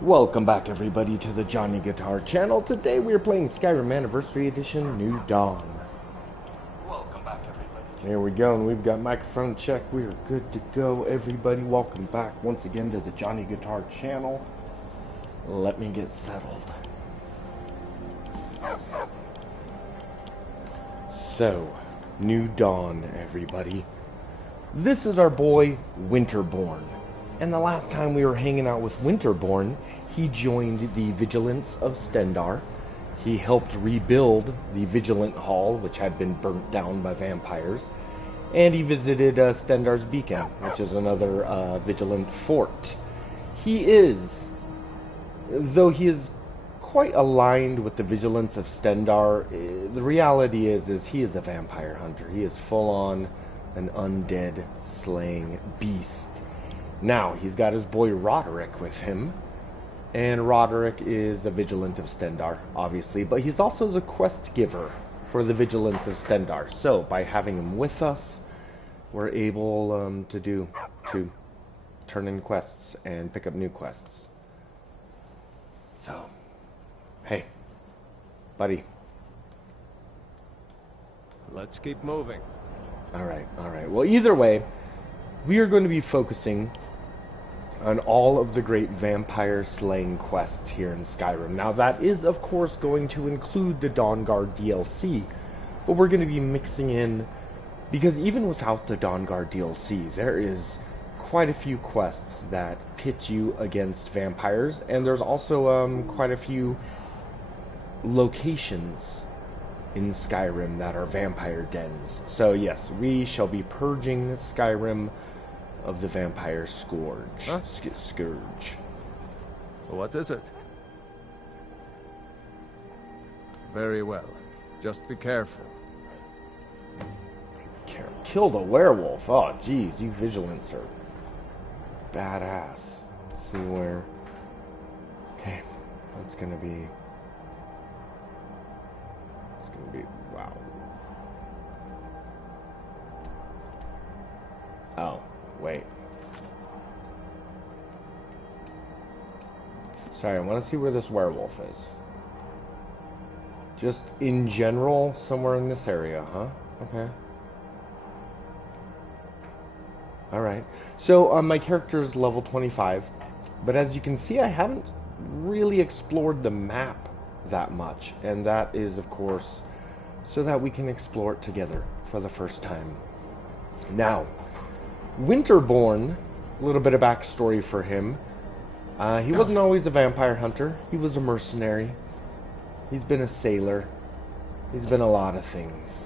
Welcome back everybody to the Johnny Guitar channel. Today we are playing Skyrim Anniversary Edition New Dawn. Welcome back everybody. Here we go, and we've got microphone check. We are good to go everybody. Welcome back once again to the Johnny Guitar channel. Let me get settled. So, New Dawn everybody. This is our boy Winterborn. And the last time we were hanging out with Winterborn, he joined the Vigilance of Stendarr. He helped rebuild the Vigilant Hall, which had been burnt down by vampires. And he visited Stendarr's Beacon, which is another Vigilant fort. He is, though he is quite aligned with the Vigilance of Stendarr, the reality is he is a vampire hunter. He is full on an undead slaying beast. Now, he's got his boy Roderick with him, and Roderick is a Vigilant of Stendarr, obviously, but he's also the quest giver for the Vigilance of Stendarr. So, by having him with us, we're able to turn in quests and pick up new quests. So, hey, buddy. Let's keep moving. Alright. Well, either way, we are going to be focusing on all of the great vampire slaying quests here in Skyrim. Now that is of course going to include the Dawnguard DLC, but we're going to be mixing in, because even without the Dawnguard DLC, there is quite a few quests that pit you against vampires, and there's also quite a few locations in Skyrim that are vampire dens. So yes, we shall be purging Skyrim of the vampire scourge. Huh? Scourge. What is it? Very well. Just be careful. Kill the werewolf. Oh, geez, you vigilants are badass. Let's see where. Okay, that's gonna be. It's gonna be. Wow. Oh. Wait. Sorry, I want to see where this werewolf is. Just in general, somewhere in this area, huh? Okay. Alright. So, my character is level 25. But as you can see, I haven't really explored the map that much. And that is, of course, so that we can explore it together for the first time. Now, Winterborn, a little bit of backstory for him. He wasn't always a vampire hunter. He was a mercenary. He's been a sailor. He's been a lot of things.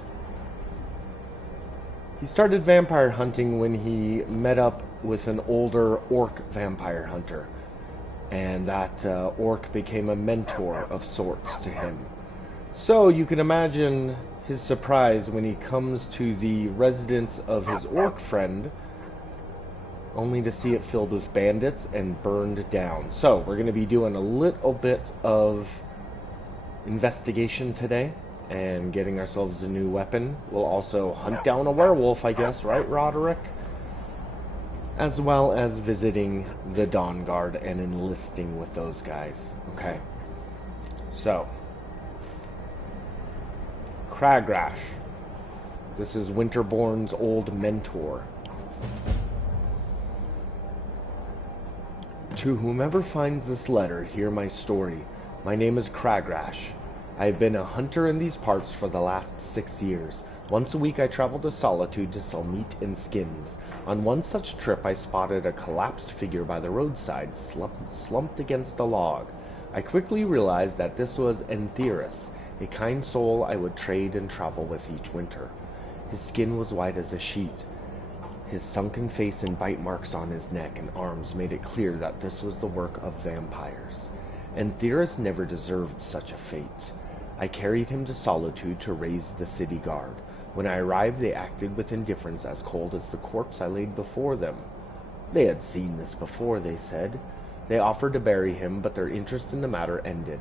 He started vampire hunting when he met up with an older orc vampire hunter. And that orc became a mentor of sorts to him. So you can imagine his surprise when he comes to the residence of his orc friend, only to see it filled with bandits and burned down. So, we're going to be doing a little bit of investigation today and getting ourselves a new weapon. We'll also hunt down a werewolf, I guess, right, Roderick? As well as visiting the Dawnguard and enlisting with those guys. Okay. So, Kragrash. This is Winterborn's old mentor. To whomever finds this letter, hear my story. My name is Kragrash. I have been a hunter in these parts for the last 6 years. Once a week I travel to Solitude to sell meat and skins. On one such trip I spotted a collapsed figure by the roadside, slumped against a log. I quickly realized that this was Entherus, a kind soul I would trade and travel with each winter. His skin was white as a sheet. His sunken face and bite marks on his neck and arms made it clear that this was the work of vampires. Entherus never deserved such a fate. I carried him to Solitude to raise the city guard. When I arrived, they acted with indifference as cold as the corpse I laid before them. They had seen this before, they said. They offered to bury him, but their interest in the matter ended.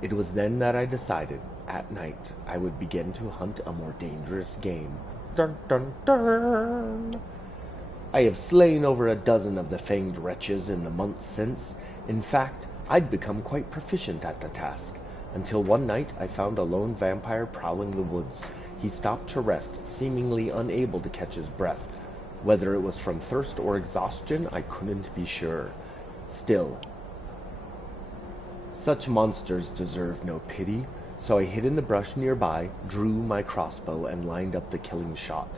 It was then that I decided, at night, I would begin to hunt a more dangerous game. Dun dun dun! I have slain over a dozen of the fanged wretches in the months since. In fact, I'd become quite proficient at the task, until one night I found a lone vampire prowling the woods. He stopped to rest, seemingly unable to catch his breath. Whether it was from thirst or exhaustion, I couldn't be sure. Still, such monsters deserve no pity, so I hid in the brush nearby, drew my crossbow, and lined up the killing shot.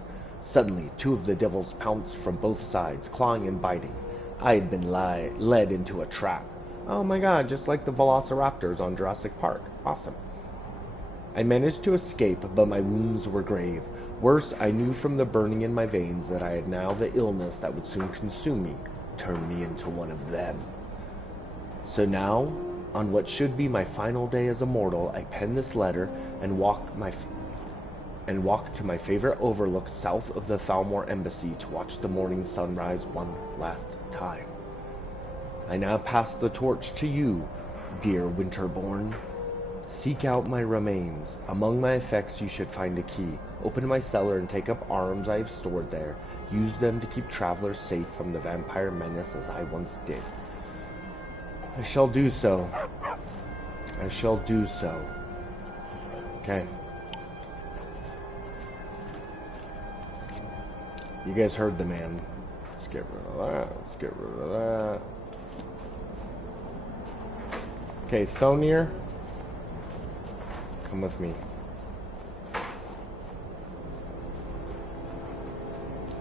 Suddenly, two of the devils pounced from both sides, clawing and biting. I had been led into a trap. Oh my god, just like the velociraptors on Jurassic Park. Awesome. I managed to escape, but my wounds were grave. Worse, I knew from the burning in my veins that I had now the illness that would soon consume me, turn me into one of them. So now, on what should be my final day as a mortal, I pen this letter and walk to my favorite overlook south of the Thalmor Embassy to watch the morning sunrise one last time. I now pass the torch to you, dear Winterborn. Seek out my remains. Among my effects you should find a key. Open my cellar and take up arms I have stored there. Use them to keep travelers safe from the vampire menace as I once did. I shall do so. I shall do so. Okay. You guys heard the man. Let's get rid of that. Let's get rid of that. Okay, Thonir. Come with me.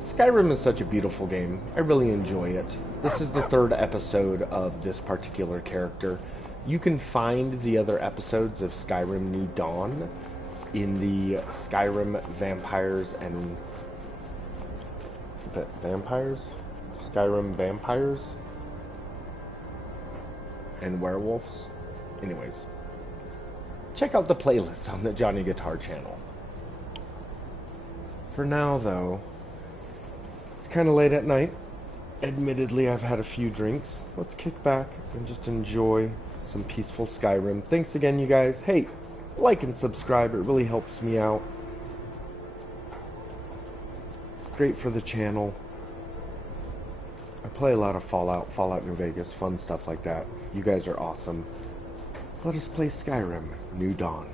Skyrim is such a beautiful game. I really enjoy it. This is the third episode of this particular character. You can find the other episodes of Skyrim New Dawn in the Skyrim Vampires and... Vampires? Skyrim Vampires? And Werewolves? Anyways. Check out the playlist on the Johnny Guitar channel. For now, though, it's kind of late at night. Admittedly, I've had a few drinks. Let's kick back and just enjoy some peaceful Skyrim. Thanks again, you guys. Hey, like and subscribe. It really helps me out. Great for the channel. I play a lot of Fallout New Vegas, fun stuff like that. You guys are awesome. Let us play Skyrim New Dawn.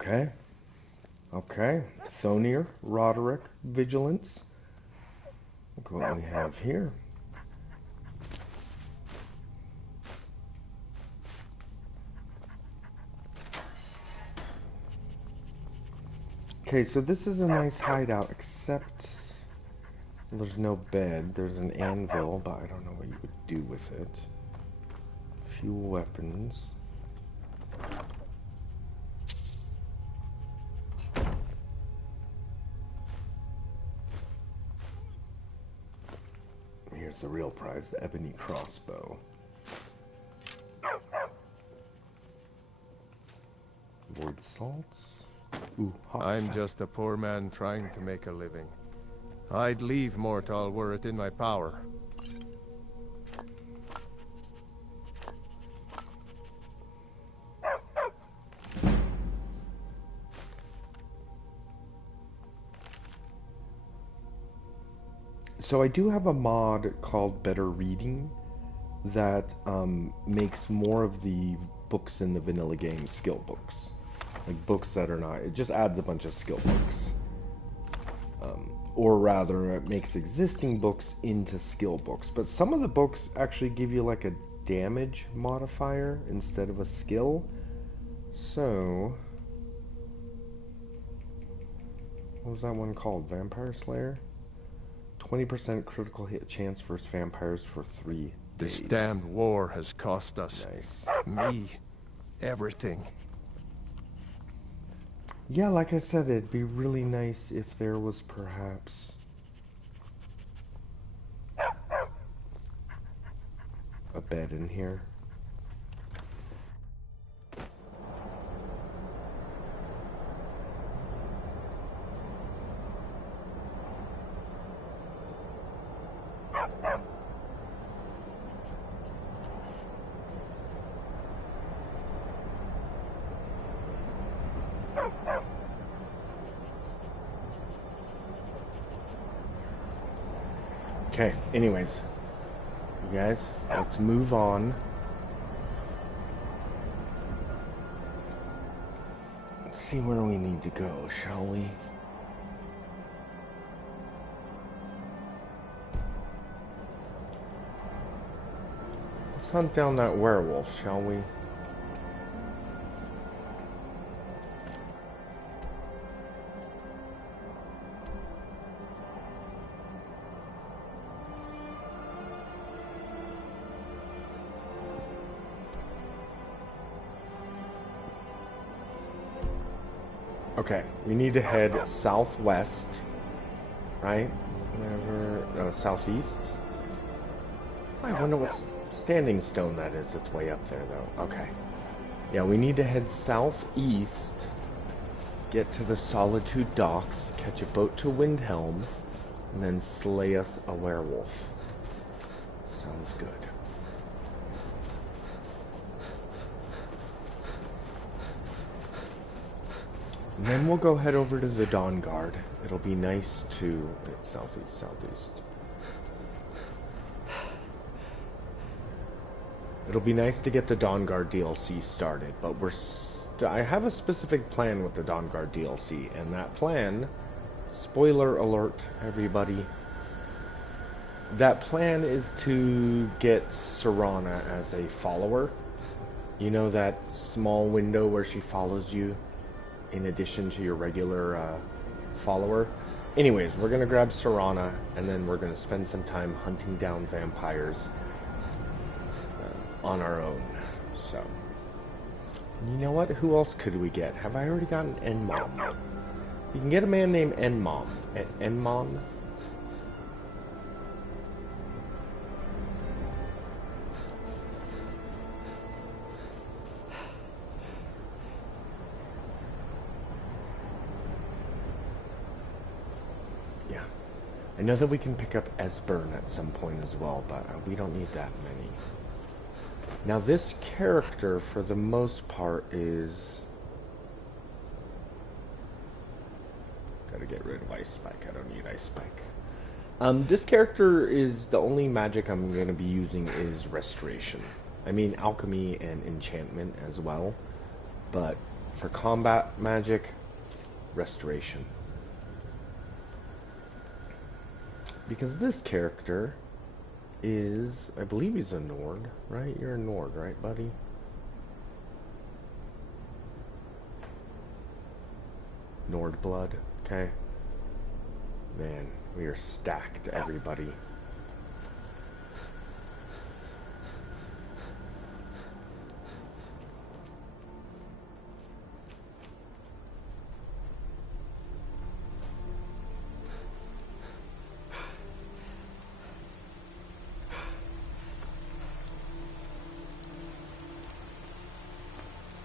Okay. Okay. Thonir, Roderick, Vigilance. Look what we have here. Okay, so this is a nice hideout, except there's no bed. There's an anvil, but I don't know what you would do with it. A few weapons. Here's the real prize, the ebony crossbow. Void salts. Ooh, I'm just a poor man trying to make a living. I'd leave Mortal were it in my power. So I do have a mod called Better Reading that makes more of the books in the vanilla game skill books. Like books that are not, it just adds a bunch of skill books. Or rather, it makes existing books into skill books. But some of the books actually give you like a damage modifier instead of a skill. So, what was that one called? Vampire Slayer? 20% critical hit chance versus vampires for 3 days. This damned war has cost us. Nice. Me. Everything. Yeah, like I said, it'd be really nice if there was perhaps a bed in here. Okay, anyways, you guys, let's move on. Let's see where we need to go, shall we? Let's hunt down that werewolf, shall we? Okay, we need to head southwest, right? Whenever, southeast? I wonder what standing stone that is. It's way up there, though. Okay. Yeah, we need to head southeast, get to the Solitude Docks, catch a boat to Windhelm, and then slay us a werewolf. Sounds good. And then we'll go head over to the Dawnguard. It'll be nice to... southeast. It'll be nice to get the Dawnguard DLC started, but I have a specific plan with the Dawnguard DLC, and that plan... Spoiler alert, everybody. That plan is to get Serana as a follower. You know that small window where she follows you? In addition to your regular follower. Anyways, we're going to grab Serana, and then we're going to spend some time hunting down vampires on our own. So, you know what? Who else could we get? Have I already gotten Enmom? You can get a man named Enmom. Enmom? I know that we can pick up Esbern at some point as well, but we don't need that many. Now this character, for the most part, is... Gotta get rid of Ice Spike. I don't need Ice Spike. This character is... The only magic I'm going to be using is Restoration. I mean, Alchemy and Enchantment as well. But For combat magic, restoration. Because this character is, I believe he's a Nord, right? You're a Nord, right, buddy? Nord blood, okay. Man, we are stacked, everybody.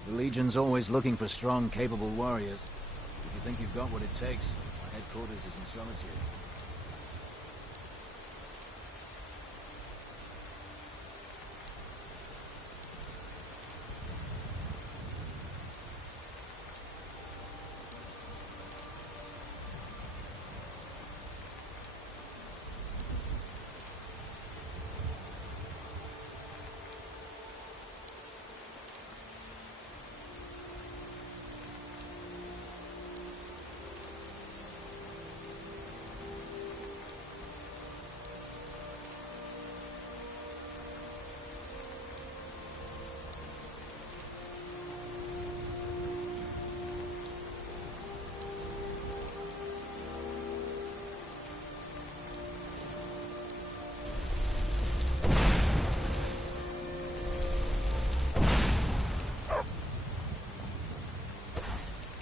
The Legion's always looking for strong, capable warriors. If you think you've got what it takes, our headquarters is in Solitude.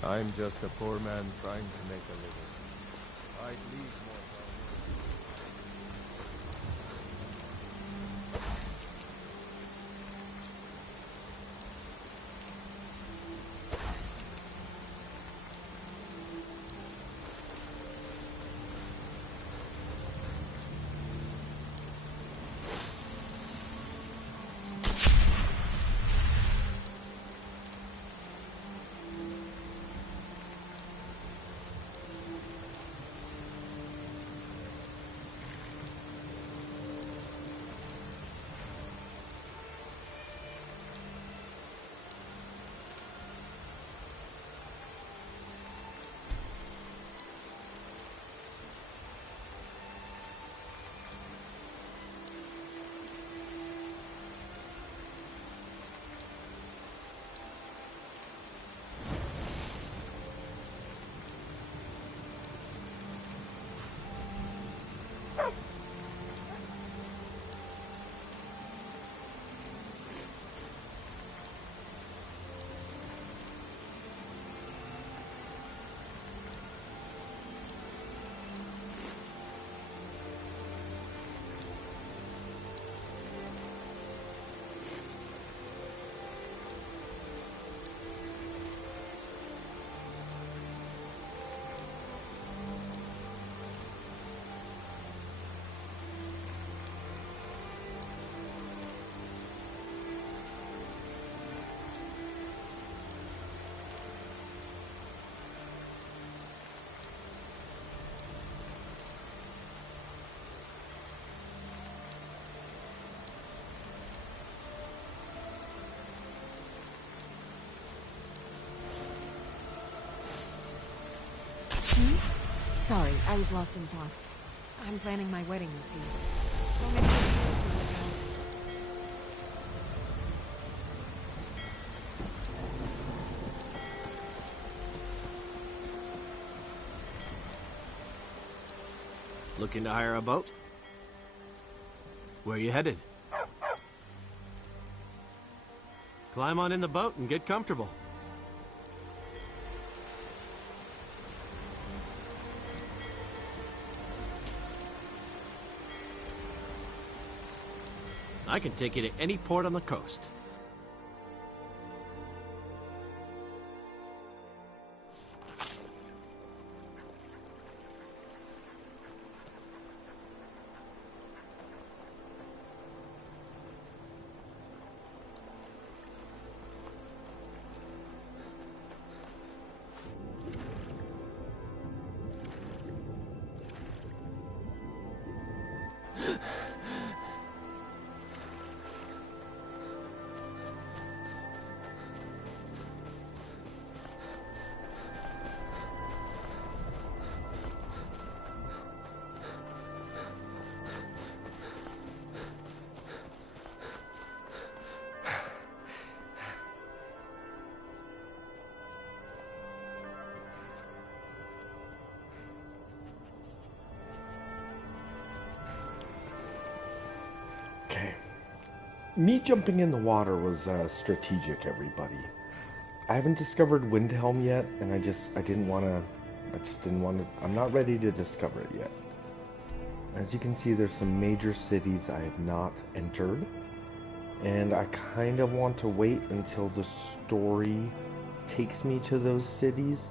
I'm just a poor man trying to make a living. I'd leave more Sorry, I was lost in thought. I'm planning my wedding this year. So many things to look out. Looking to hire a boat? Where are you headed? Climb on in the boat and get comfortable. I can take you to any port on the coast. Me jumping in the water was strategic, everybody. I haven't discovered Windhelm yet, and I just didn't want to, I'm not ready to discover it yet. As you can see, there's some major cities I have not entered, and I kind of want to wait until the story takes me to those cities.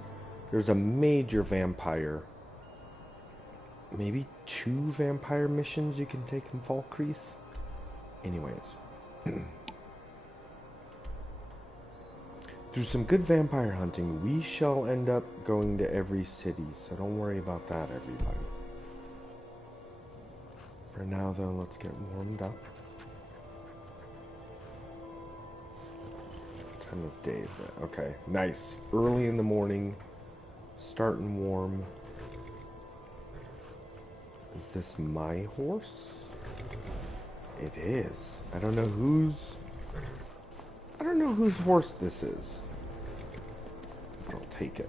There's a major vampire, maybe 2 vampire missions you can take in Volkihar. Anyways. Through some good vampire hunting, we shall end up going to every city, so don't worry about that, everybody. For now, though, let's get warmed up. What time of day is it? Okay, nice. Early in the morning, starting warm. Is this my horse? It is. I don't know whose horse this is. But I'll take it.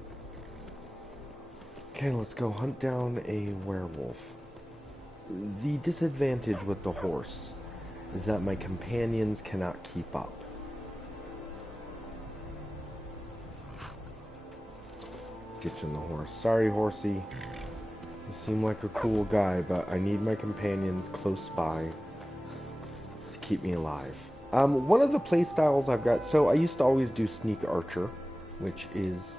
Okay, let's go hunt down a werewolf. The disadvantage with the horse is that my companions cannot keep up. Ditching the horse. Sorry, horsey. You seem like a cool guy, but I need my companions close by to keep me alive. One of the playstyles I've got, so I used to always do sneak archer, which is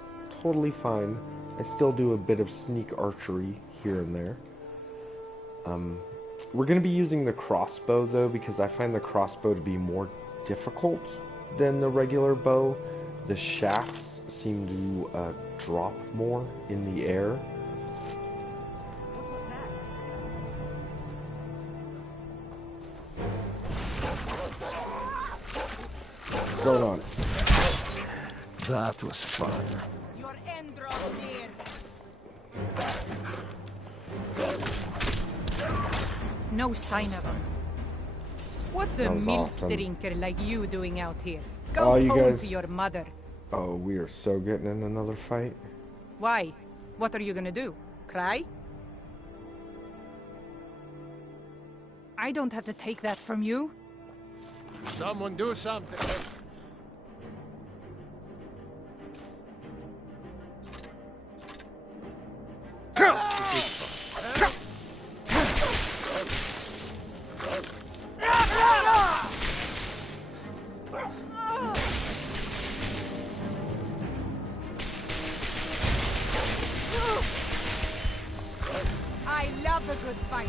totally fine. I still do a bit of sneak archery here and there. We're going to be using the crossbow, though, because I find the crossbow to be more difficult than the regular bow. The shafts seem to drop more in the air. What was that? What's going on? That was fun. Your end draws near. No sign of him. What's a milk awesome. drinker like you doing out here? Oh, Go you home guys- to your mother. Oh, we are so getting in another fight. Why? What are you gonna do? Cry? I don't have to take that from you. Someone do something. I love a good fight.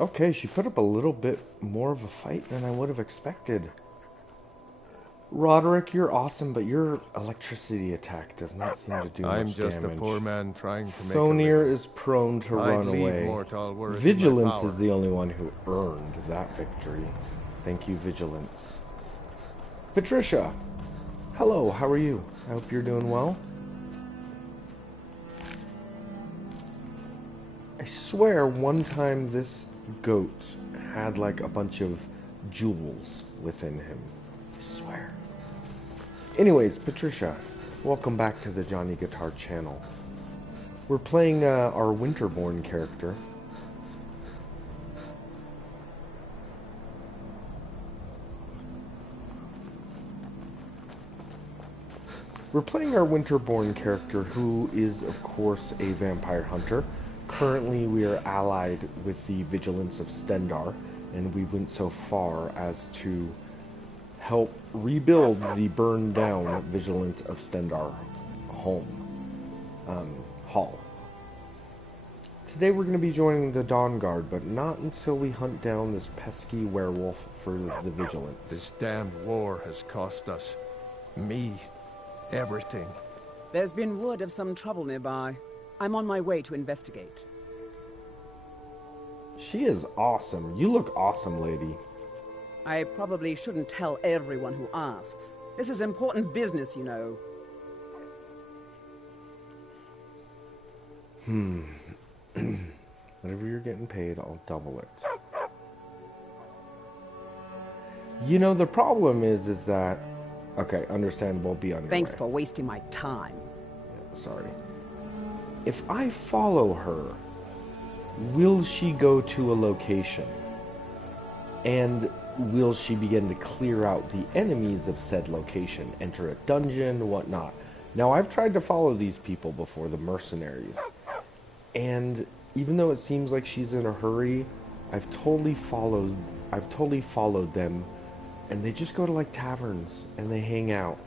Okay, she put up a little bit more of a fight than I would have expected. Roderick, you're awesome, but your electricity attack does not seem to do I'm much just damage. a poor man trying to make a Thonir living. is prone to I'd run leave away. mortal worth in my Vigilance power. is the only one who earned that victory. Thank you, Vigilance. Patricia! Hello, how are you? I hope you're doing well. I swear one time this goat had like a bunch of jewels within him. I swear. Anyways, Patricia, welcome back to the Johnny Guitar channel. We're playing our Winterborn character. We're playing our Winterborn character, who is, of course, a vampire hunter. Currently, we are allied with the Vigilance of Stendarr, and we went so far as to help rebuild the burned down Vigilance of Stendarr hall. Today we're going to be joining the Dawnguard, but not until we hunt down this pesky werewolf for the Vigilance. This damned war has cost us. Me. Everything. There's been word of some trouble nearby. I'm on my way to investigate. She is awesome. You look awesome, lady. I probably shouldn't tell everyone who asks. This is important business, you know. Whatever you're getting paid, I'll double it. You know, the problem is that... Okay, understandable, be on your Thanks way. for wasting my time. Yeah, sorry. If I follow her, will she go to a location? And will she begin to clear out the enemies of said location? Enter a dungeon, whatnot. Now, I've tried to follow these people before, the mercenaries. And even though it seems like she's in a hurry, I've totally followed them. And they just go to like taverns and they hang out.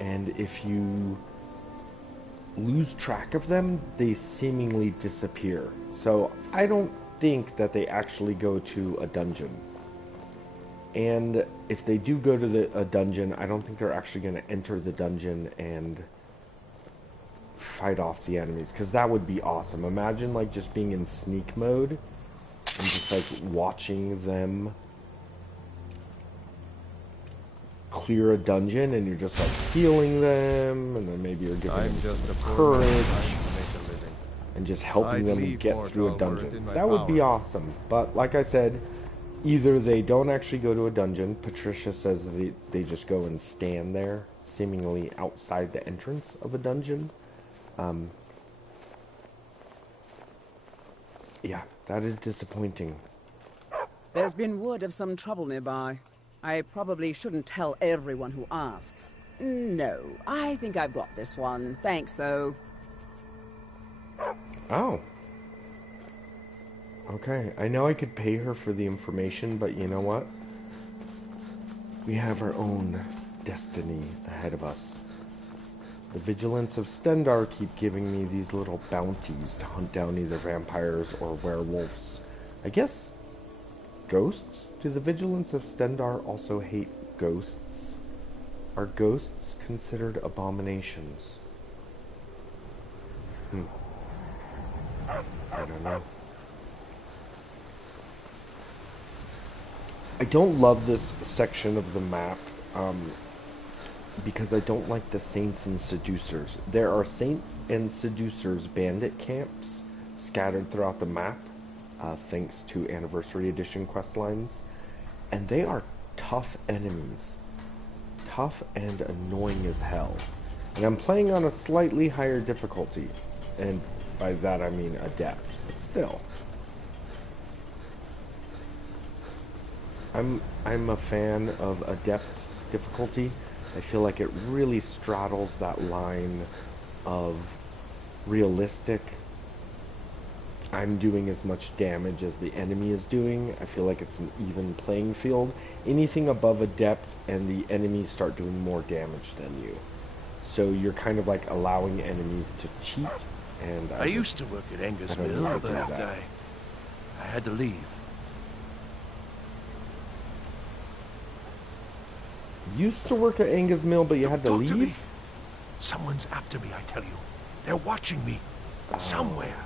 And if you lose track of them, they seemingly disappear. So I don't think that they actually go to a dungeon. And if they do go to a dungeon, I don't think they're actually going to enter the dungeon and fight off the enemies. Because that would be awesome. Imagine like just being in sneak mode and just like watching them clear a dungeon, and you're just like healing them, and then maybe you're giving them just some a poor man courage trying to make a living. and just helping them leave get more through a dull were it dungeon. in my That would be power. awesome. But like I said, either they don't actually go to a dungeon. Patricia says they just go and stand there, seemingly outside the entrance of a dungeon. Yeah, that is disappointing. There's been word of some trouble nearby. I probably shouldn't tell everyone who asks. No, I think I've got this one. Thanks, though. Oh. Okay, I know I could pay her for the information, but you know what? We have our own destiny ahead of us. The vigilance of Stendar keep giving me these little bounties to hunt down either vampires or werewolves. I guess ghosts? Do the vigilance of Stendar also hate ghosts? Are ghosts considered abominations? I don't know. I don't love this section of the map, because I don't like the Saints and Seducers. There are Saints and Seducers bandit camps scattered throughout the map, thanks to Anniversary Edition questlines, and they are tough enemies. Tough and annoying as hell. And I'm playing on a slightly higher difficulty, and by that I mean Adept, but still. I'm a fan of Adept difficulty. I feel like it really straddles that line of realistic. I'm doing as much damage as the enemy is doing. I feel like it's an even playing field. Anything above Adept and the enemies start doing more damage than you. So you're kind of like allowing enemies to cheat. And I used to work at Angus Mill, but I had to leave. Used to work at Angus Mill, but you had to Talk to me. leave? Someone's after me, I tell you. They're watching me. Somewhere.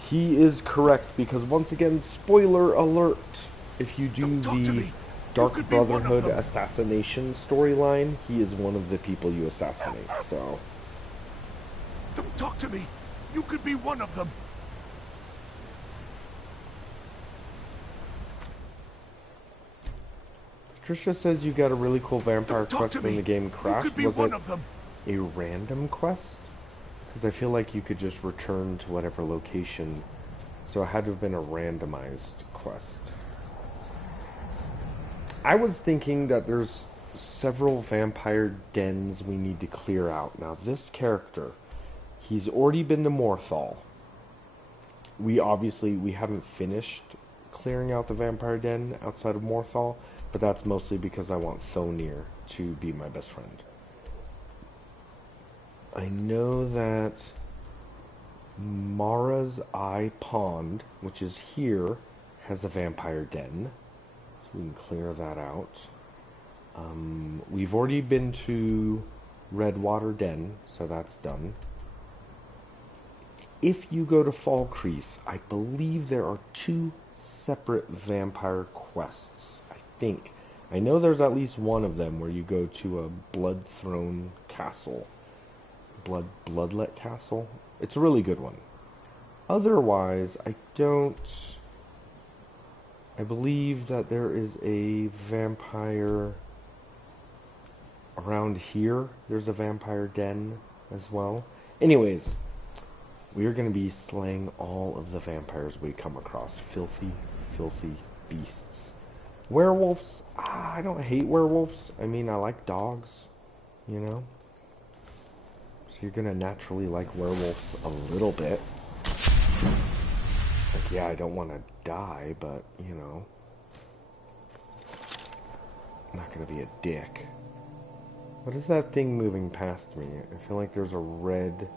He is correct, because once again, spoiler alert, if you do Don't talk to the me. Dark You could be one of Brotherhood them. assassination storyline, he is one of the people you assassinate, so... Don't talk to me. You could be one of them. Patricia says you got a really cool vampire Don't talk quest to when me. the game You crashed. could be Was one it of them. a random quest? Because I feel like you could just return to whatever location, so it had to have been a randomized quest. I was thinking that there's several vampire dens we need to clear out. Now this character, he's already been to Morthal. We haven't finished clearing out the vampire den outside of Morthal, but that's mostly because I want Thonir to be my best friend. I know that Mara's Eye Pond, which is here, has a vampire den. So we can clear that out. We've already been to Redwater Den, so that's done. If you go to Falkreath, I believe there are 2 separate vampire quests. I think. I know there's at least one of them where you go to a Bloodthrone Castle. Bloodlet Castle. It's a really good one. Otherwise, I don't... I believe that there is a vampire around here. There's a vampire den as well. Anyways, we are going to be slaying all of the vampires we come across. Filthy, filthy beasts. Werewolves, I don't hate werewolves. I mean, I like dogs, you know? So you're going to naturally like werewolves a little bit. Like, yeah, I don't want to die, but, you know. I'm not going to be a dick. What is that thing moving past me? I feel like there's a red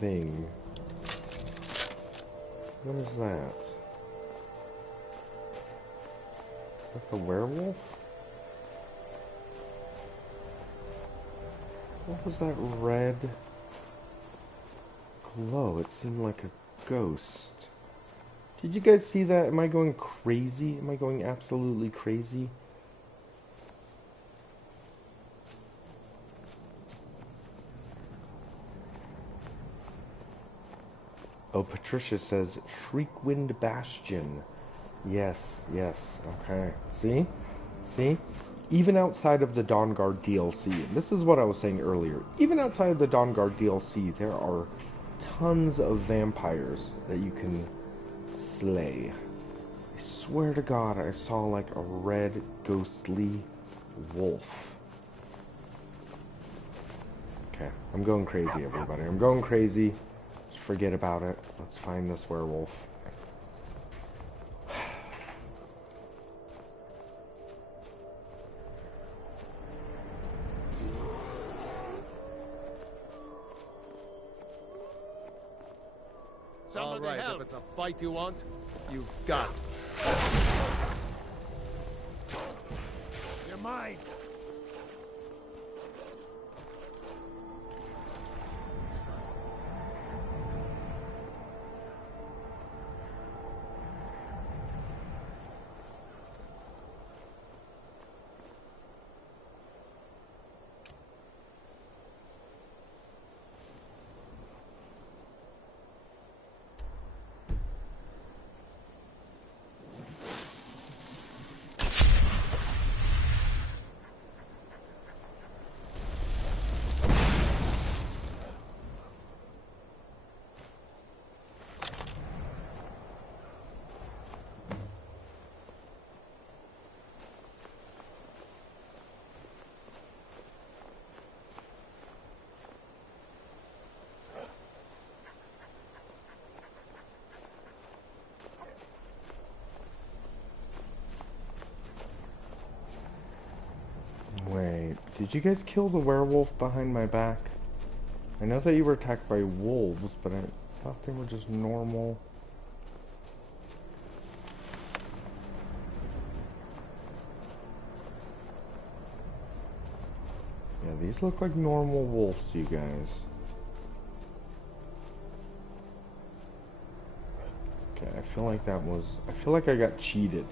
thing. What is that? Is that the werewolf? What was that red glow? It seemed like a ghost. Did you guys see that? Am I going crazy? Am I going absolutely crazy? Oh, Patricia says, Shriekwind Bastion. Yes, yes, okay. See? See? Even outside of the Dawnguard DLC, this is what I was saying earlier, even outside of the Dawnguard DLC, there are tons of vampires that you can slay. I swear to God, I saw like a red, ghostly wolf. Okay, I'm going crazy, everybody. I'm going crazy. Just forget about it. Let's find this werewolf. All right, if it's a fight you want, you've got it. You're mine. Wait, did you guys kill the werewolf behind my back? I know that you were attacked by wolves, but I thought they were just normal. Yeah, these look like normal wolves, you guys. Okay, I feel like that was... I feel like I got cheated.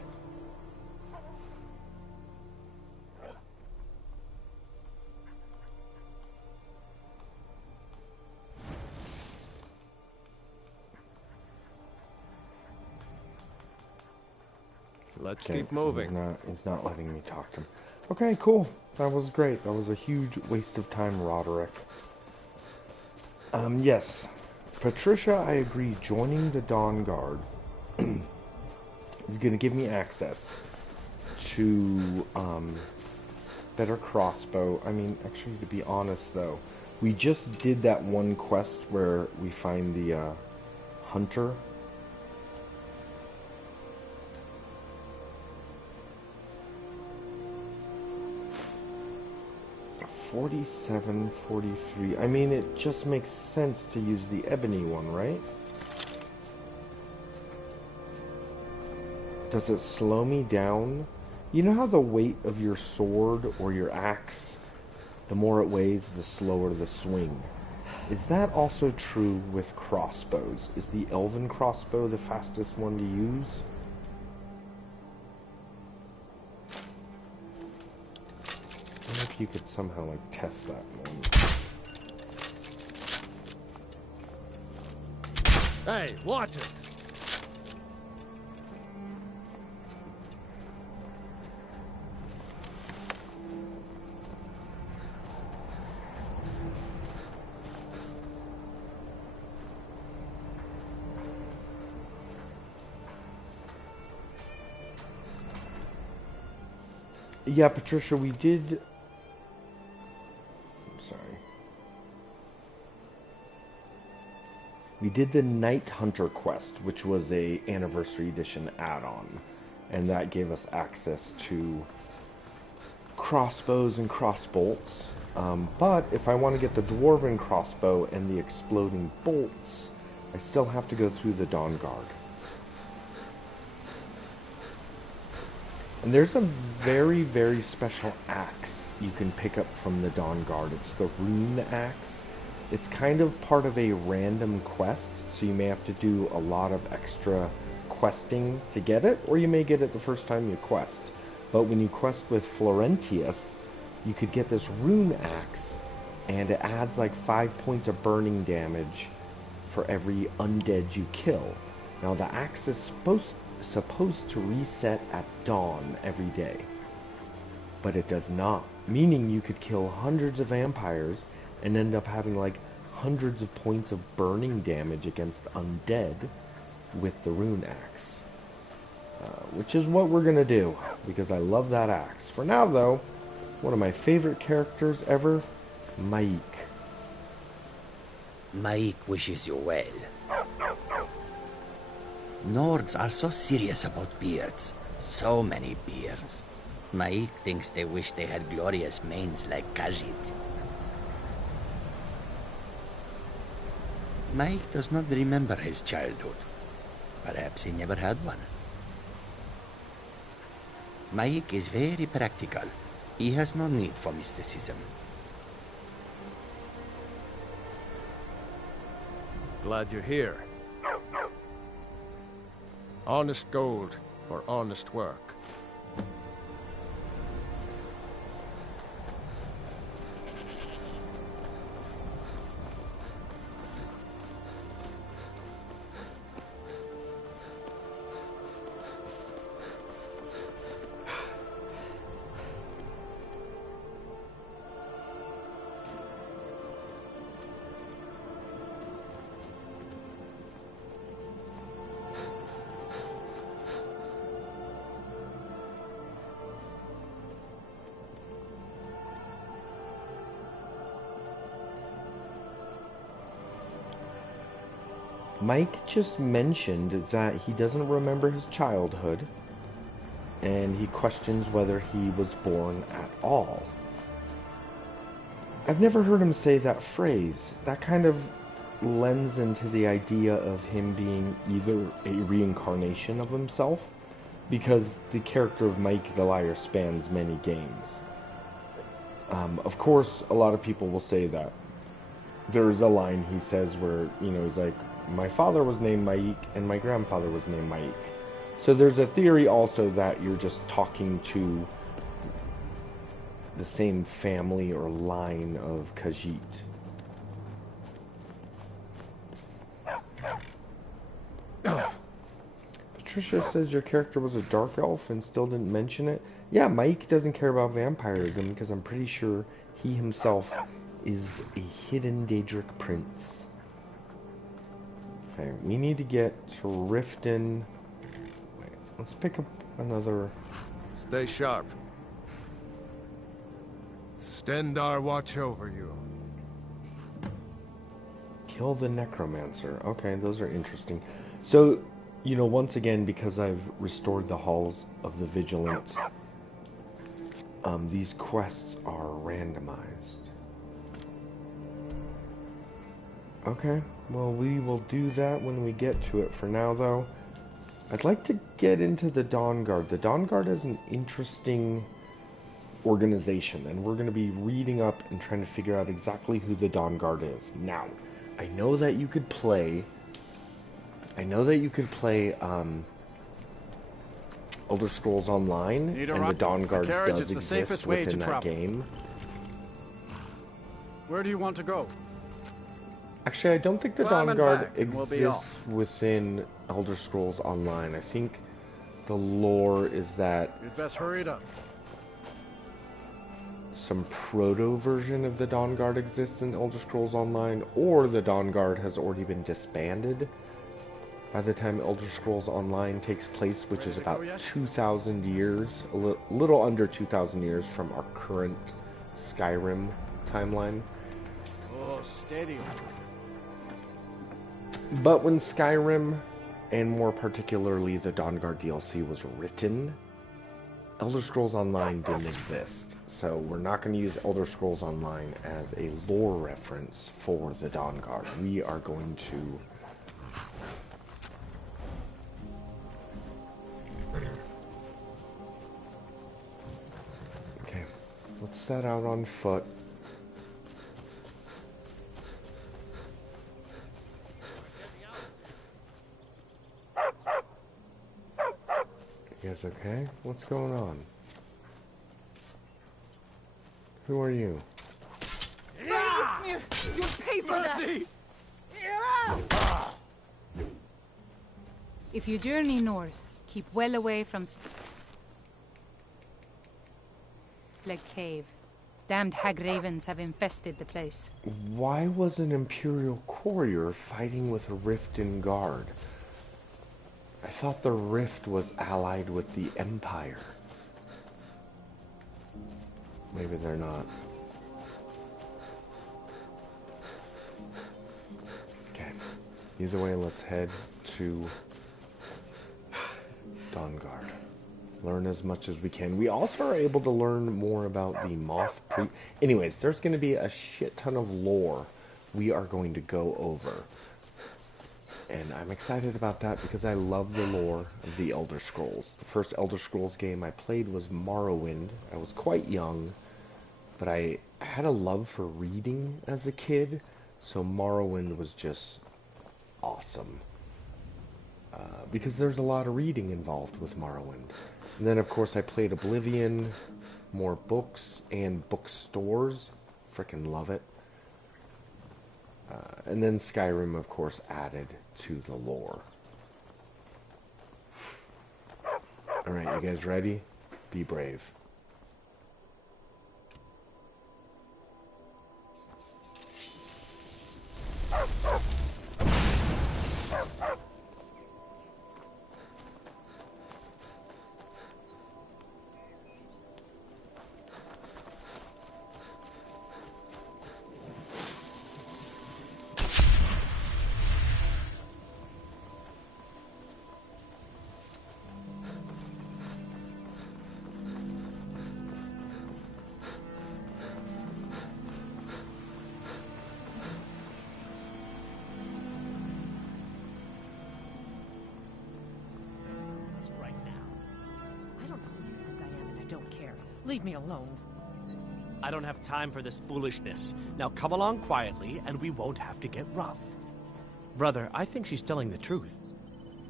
Let's keep moving. He's not letting me talk to him. Okay, cool. That was great. That was a huge waste of time, Roderick. Yes. Patricia, I agree. Joining the Dawnguard is going to give me access to better crossbow. I mean, actually, to be honest, though, we just did that one quest where we find the hunter. 47, 43. I mean, it just makes sense to use the ebony one, right? Does it slow me down? You know how the weight of your sword or your axe, the more it weighs, the slower the swing. Is that also true with crossbows? Is the elven crossbow the fastest one to use? I wonder if you could somehow, like, test that one. Hey, watch it! Yeah, Patricia, we did... I'm sorry. We did the Night Hunter quest, which was a Anniversary Edition add-on. And that gave us access to crossbows and crossbolts. But if I want to get the Dwarven crossbow and the exploding bolts, I still have to go through the Dawnguard. And there's a very, very special axe you can pick up from the Dawnguard. It's the Rune Axe. It's kind of part of a random quest, so you may have to do a lot of extra questing to get it, or you may get it the first time you quest. But when you quest with Florentius, you could get this Rune Axe, and it adds like 5 points of burning damage for every undead you kill. Now the axe is supposed to reset at dawn every day, but it does not, meaning you could kill hundreds of vampires and end up having like hundreds of points of burning damage against undead with the Rune Axe, which is what we're gonna do because I love that axe. For now though, one of my favorite characters ever, Maik. Maik wishes you well. Nords are so serious about beards. So many beards. Maik thinks they wish they had glorious manes like Khajiit. Maik does not remember his childhood. Perhaps he never had one. Maik is very practical. He has no need for mysticism. Glad you're here. Honest gold for honest work. Mike just mentioned that he doesn't remember his childhood, and he questions whether he was born at all. I've never heard him say that phrase. That kind of lends into the idea of him being either a reincarnation of himself, because the character of Mike the Liar spans many games. Of course, a lot of people will say that. There's a line he says where, you know, he's like, my father was named Maik and my grandfather was named Maik. So there's a theory also that you're just talking to the same family or line of Khajiit. Patricia says your character was a dark elf and still didn't mention it. Yeah, Mike doesn't care about vampirism because I'm pretty sure he himself is a hidden Daedric prince. Okay, we need to get to Riften. Wait, let's pick up another... Stay sharp. Stendar watch over you. Kill the Necromancer. Okay, those are interesting. So, you know, once again, because I've restored the Halls of the Vigilant, these quests are randomized. Okay, well, we will do that when we get to it. For now, though, I'd like to get into the Dawnguard. The Dawnguard is an interesting organization, and we're going to be reading up and trying to figure out exactly who the Dawnguard is. Now, I know that you could play... Elder Scrolls Online, and the Dawnguard does exist within that game. Where do you want to go? Actually, I don't think the Climbing Dawnguard back, and we'll be exists off. within Elder Scrolls Online. I think the lore is that You'd best hurry it up. some proto version of the Dawnguard exists in Elder Scrolls Online, or the Dawnguard has already been disbanded by the time Elder Scrolls Online takes place, which is about 2,000 years, a little under 2,000 years from our current Skyrim timeline. Oh, steady. But when Skyrim, and more particularly the Dawnguard DLC, was written, Elder Scrolls Online didn't exist. So we're not going to use Elder Scrolls Online as a lore reference for the Dawnguard. We are going to let's set out on foot. You guys okay? What's going on? Who are you? You'll pay for that! If you journey north, keep well away from Leg Cave. Damned hag ravens have infested the place. Why was an Imperial courier fighting with a Rift in Guard? I thought the Rift was allied with the Empire. Maybe they're not. Okay. Either way, let's head to Dawnguard. Learn as much as we can. We also are able to learn more about the Moth Pre... Anyways, there's going to be a shit ton of lore we are going to go over. And I'm excited about that because I love the lore of the Elder Scrolls. The first Elder Scrolls game I played was Morrowind. I was quite young, but I had a love for reading as a kid, so Morrowind was just awesome. Because there's a lot of reading involved with Morrowind. And then, of course, I played Oblivion, more books, and bookstores. Frickin' love it. And then Skyrim, of course, added to the lore. Alright, you guys ready? Be brave. Leave me alone. I don't have time for this foolishness. Now come along quietly, and we won't have to get rough. Brother, I think she's telling the truth.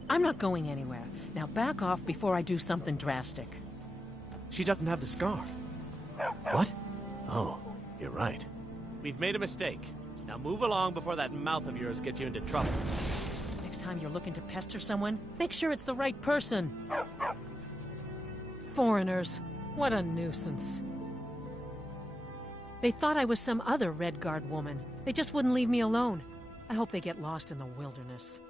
I'm not going anywhere. Now back off before I do something drastic. She doesn't have the scar. What? Oh, you're right. We've made a mistake. Now move along before that mouth of yours gets you into trouble. Next time you're looking to pester someone, make sure it's the right person. Foreigners. What a nuisance. They thought I was some other Redguard woman. They just wouldn't leave me alone. I hope they get lost in the wilderness.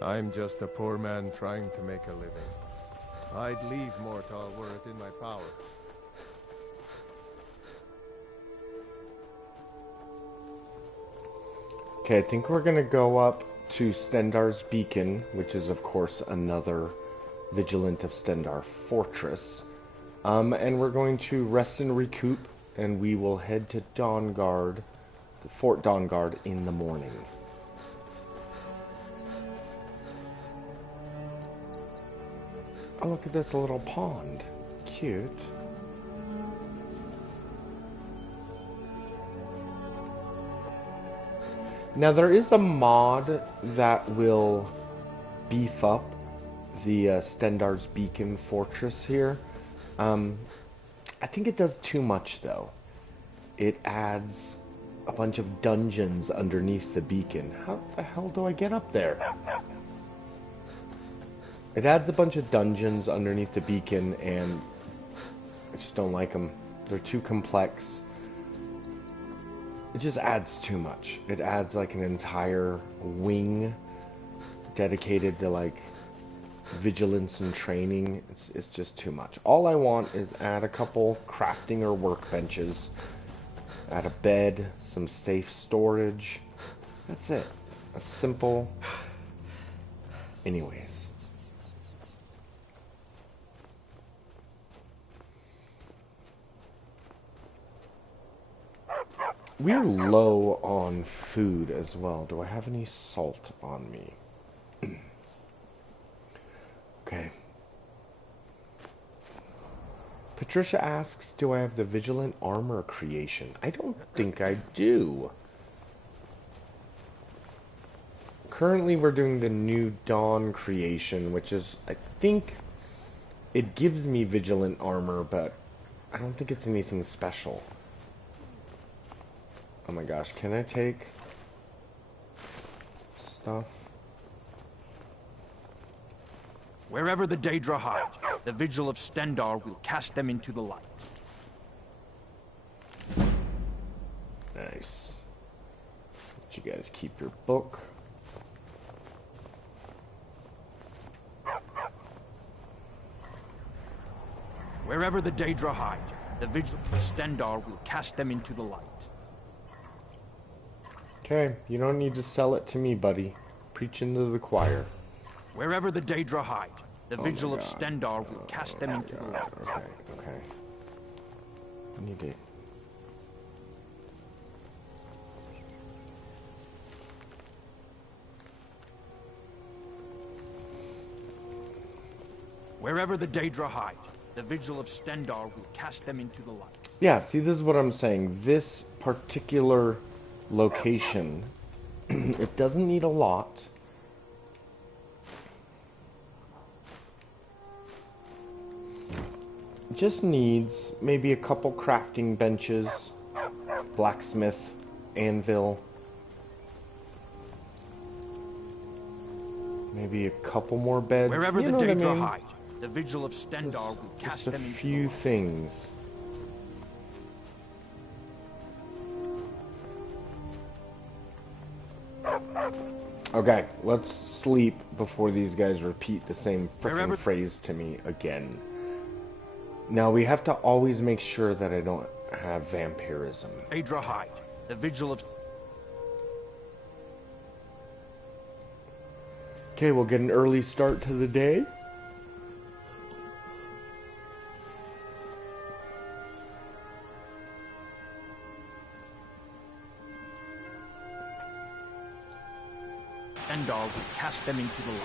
I'm just a poor man trying to make a living. I'd leave Mortal were it in my power. Okay, I think we're gonna go up to Stendarr's Beacon, which is of course another Vigilant of Stendarr Fortress. And we're going to rest and recoup, and we will head to Dawnguard, Fort Dawnguard, in the morning. Oh, look at this little pond. Cute. Now there is a mod that will beef up the Stendarr's Beacon Fortress here. I think it does too much though. It adds a bunch of dungeons underneath the beacon. How the hell do I get up there? It adds a bunch of dungeons underneath the beacon, and I just don't like them. They're too complex. It just adds too much. It adds like an entire wing dedicated to like vigilance and training. It's just too much. All I want is add a couple crafting or workbenches, add a bed, some safe storage. That's it. A simple. Anyways. We're low on food as well. Do I have any salt on me? Okay. Patricia asks, do I have the Vigilant Armor creation? I don't think I do. Currently we're doing the new Dawn creation, which is, I think, it gives me Vigilant Armor, but I don't think it's anything special. Oh my gosh, can I take stuff? Wherever the Daedra hide, the Vigil of Stendarr will cast them into the light. Nice. Let you guys keep your book. Wherever the Daedra hide, the Vigil of Stendarr will cast them into the light. Okay, you don't need to sell it to me, buddy. Preaching to the choir. Wherever the Daedra hide, the Vigil of Stendarr will cast them into the light. Okay. I need to... Wherever the Daedra hide, the Vigil of Stendarr will cast them into the light. Yeah, see, this is what I'm saying. This particular location, it doesn't need a lot. It just needs maybe a couple crafting benches, blacksmith, anvil, maybe a couple more beds. Wherever you the know what I Daedra mean? hide, the Vigil of Stendarr will cast them into the light. Just a few things. Okay, let's sleep before these guys repeat the same freaking phrase to me again. Now, we have to always make sure that I don't have vampirism. Daedra hide, the Vigil of... Okay, we'll get an early start to the day. Stendarr will cast them into the light.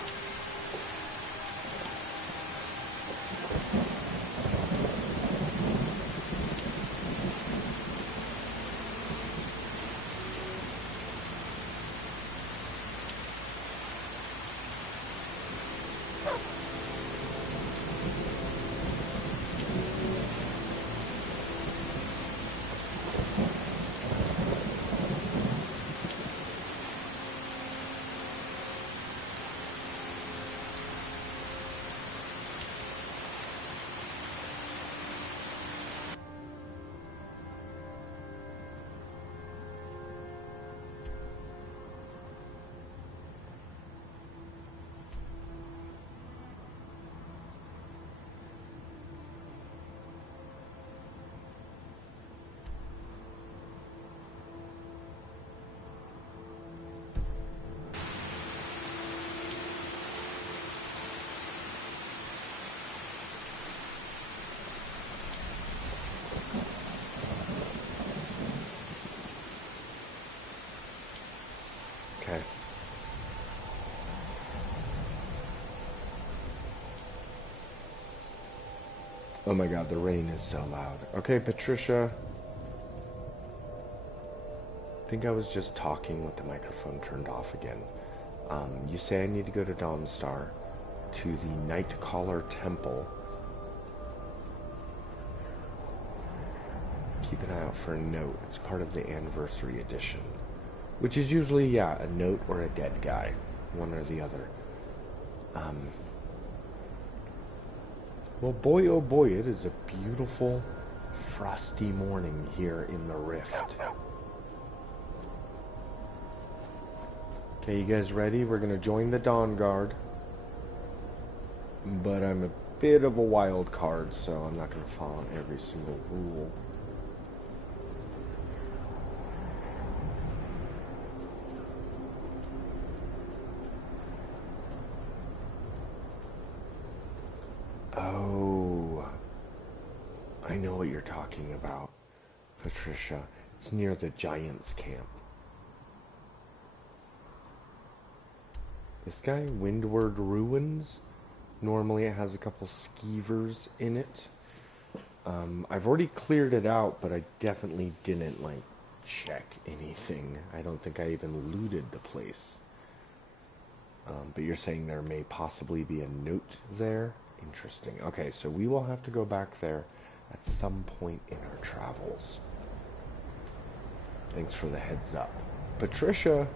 Okay. Oh my god, the rain is so loud. Okay, Patricia. I think I was just talking with the microphone turned off again. You say I need to go to Dawnstar, to the Nightcaller Temple. Keep an eye out for a note. It's part of the anniversary edition. Which is usually, yeah, a note or a dead guy. One or the other. Well, boy, oh boy, it is a beautiful, frosty morning here in the Rift. Okay, you guys ready? We're gonna join the Dawnguard. But I'm a bit of a wild card, so I'm not gonna follow every single rule. Oh, I know what you're talking about, Patricia. It's near the Giants camp. This guy, Windward Ruins, normally it has a couple skeevers in it. I've already cleared it out, but I definitely didn't, like, check anything. I don't think I even looted the place. But you're saying there may possibly be a note there? Interesting. Okay, so we will have to go back there at some point in our travels. Thanks for the heads up. Patricia,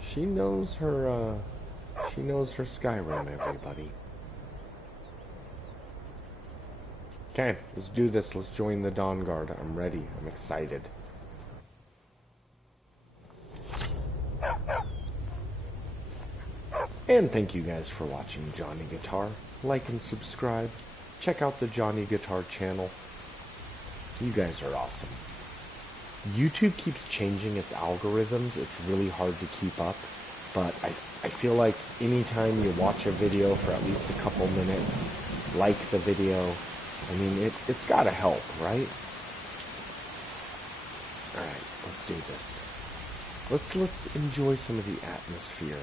she knows her Skyrim, everybody. Okay, let's do this. Let's join the Dawnguard. I'm ready. I'm excited. And thank you guys for watching Johnny Guitar. Like and subscribe. Check out the Johnny Guitar channel. You guys are awesome. YouTube keeps changing its algorithms. It's really hard to keep up. But I feel like anytime you watch a video for at least a couple minutes, like the video, I mean, it's gotta help, right? Alright, let's do this. Let's enjoy some of the atmosphere.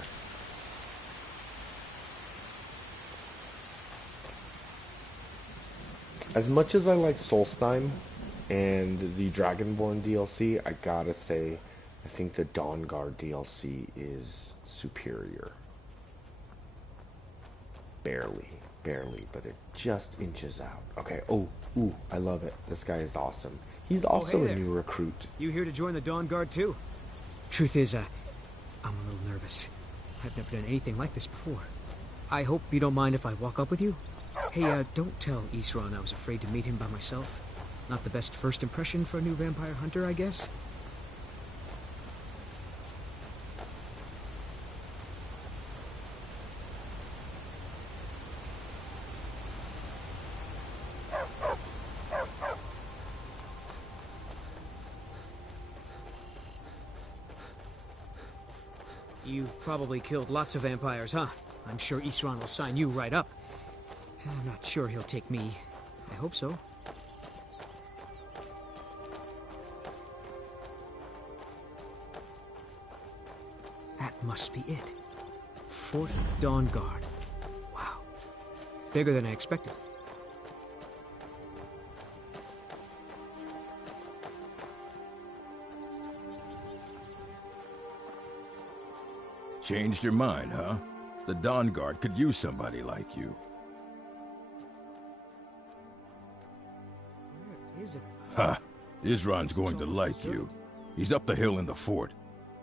As much as I like Solstheim and the Dragonborn DLC, I gotta say, I think the Dawnguard DLC is superior. Barely, but it just inches out. Okay, ooh, I love it. This guy is awesome. He's also a new recruit. You here to join the Dawnguard too? Truth is, I'm a little nervous. I've never done anything like this before. I hope you don't mind if I walk up with you? Hey, don't tell Isran I was afraid to meet him by myself. Not the best first impression for a new vampire hunter, I guess? You've probably killed lots of vampires, huh? I'm sure Isran will sign you right up. I'm not sure he'll take me. I hope so. That must be it. Fort Dawnguard. Wow. Bigger than I expected. Changed your mind, huh? The Dawnguard could use somebody like you. Where is everybody? Ha! Isran's going to like you. He's up the hill in the fort.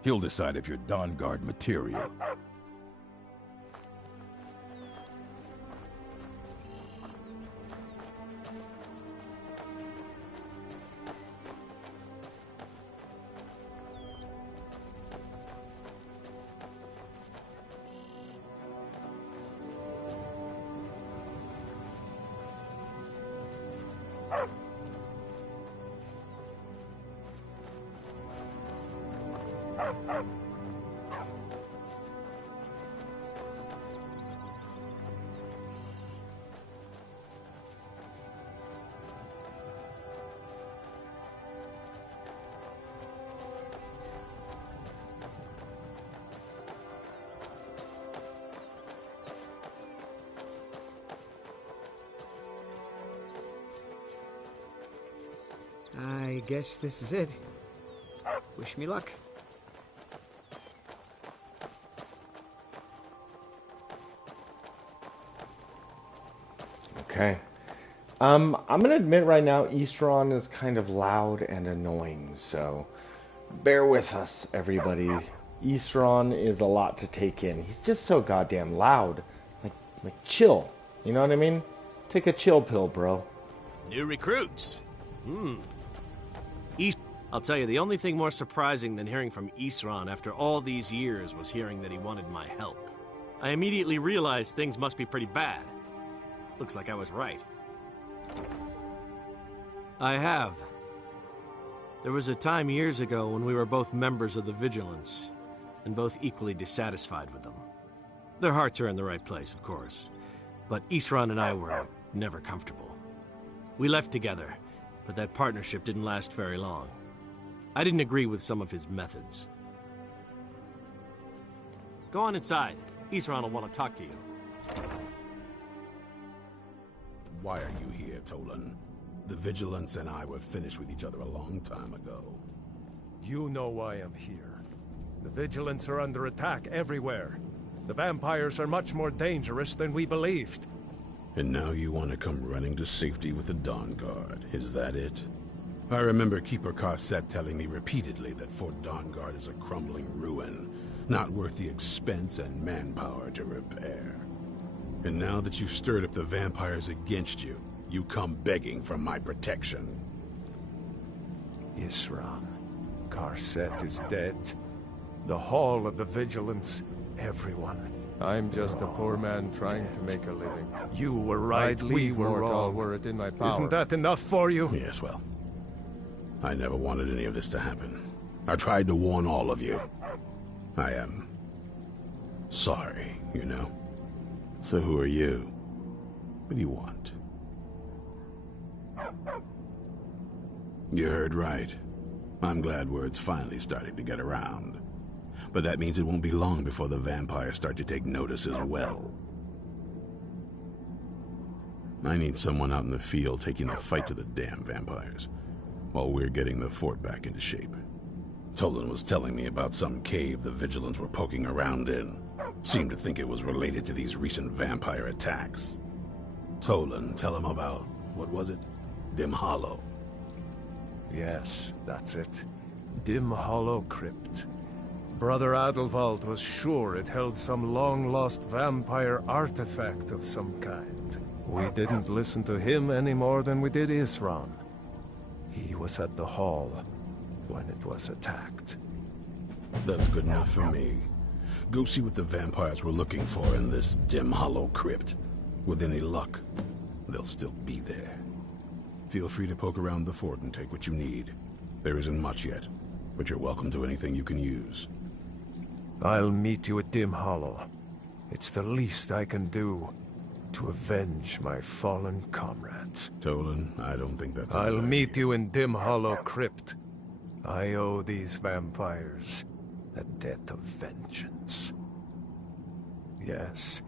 He'll decide if you're Dawnguard material. I guess this is it. Wish me luck. Okay, I'm gonna admit right now, Eastron is kind of loud and annoying, so bear with us, everybody. Eastron is a lot to take in. He's just so goddamn loud. Like chill. You know what I mean? Take a chill pill, bro. New recruits. I'll tell you, the only thing more surprising than hearing from Isran after all these years was hearing that he wanted my help. I immediately realized things must be pretty bad. Looks like I was right. I have. There was a time years ago when we were both members of the Vigilance, and both equally dissatisfied with them. Their hearts are in the right place, of course, but Isran and I were never comfortable. We left together, but that partnership didn't last very long. I didn't agree with some of his methods. Go on inside. Isran will want to talk to you. Why are you here, Tolan? The Vigilance and I were finished with each other a long time ago. You know why I'm here. The Vigilance are under attack everywhere. The vampires are much more dangerous than we believed. And now you want to come running to safety with the Dawnguard, is that it? I remember Keeper Carset telling me repeatedly that Fort Dawnguard is a crumbling ruin, not worth the expense and manpower to repair. And now that you've stirred up the vampires against you, you come begging for my protection. Isran. Carset is dead. The Hall of the Vigilance, everyone. I'm just a poor man trying to make a living. You were right, we were wrong. Were it in my power. Isn't that enough for you? Yes, well, I never wanted any of this to happen. I tried to warn all of you. I am sorry, you know? So who are you? What do you want? You heard right. I'm glad word's finally starting to get around. But that means it won't be long before the vampires start to take notice as well. I need someone out in the field taking the fight to the damn vampires, while we're getting the fort back into shape. Tolan was telling me about some cave the Vigilants were poking around in. Seemed to think it was related to these recent vampire attacks. Tolan, tell him about, what was it? Dim Hollow. Yes, that's it. Dim Hollow Crypt. Brother Adelwald was sure it held some long-lost vampire artifact of some kind. We didn't listen to him any more than we did Isran. He was at the hall when it was attacked. That's good enough for me. Go see what the vampires were looking for in this Dim Hollow Crypt. With any luck, they'll still be there. Feel free to poke around the fort and take what you need. There isn't much yet, but you're welcome to anything you can use. I'll meet you at Dim Hollow. It's the least I can do to avenge my fallen comrades. Tolan, I don't think that's... I'll meet you in Dim Hollow Crypt. I owe these vampires a debt of vengeance. Yes,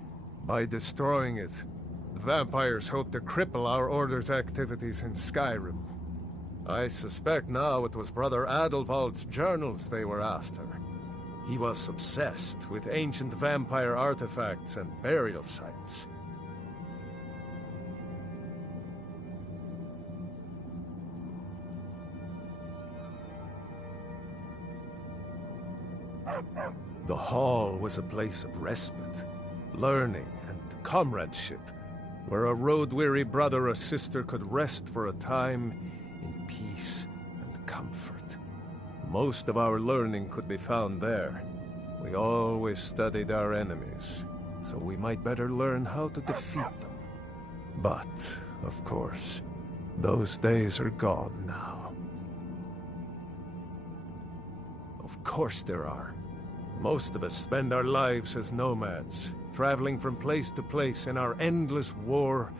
by destroying it, the vampires hope to cripple our Order's activities in Skyrim. I suspect now it was Brother Adelwald's journals they were after. He was obsessed with ancient vampire artifacts and burial sites. The hall was a place of respite, learning, and comradeship, where a road-weary brother or sister could rest for a time in peace and comfort. Most of our learning could be found there. We always studied our enemies, so we might better learn how to defeat them. But, of course, those days are gone now. Of course there are. Most of us spend our lives as nomads, traveling from place to place in our endless war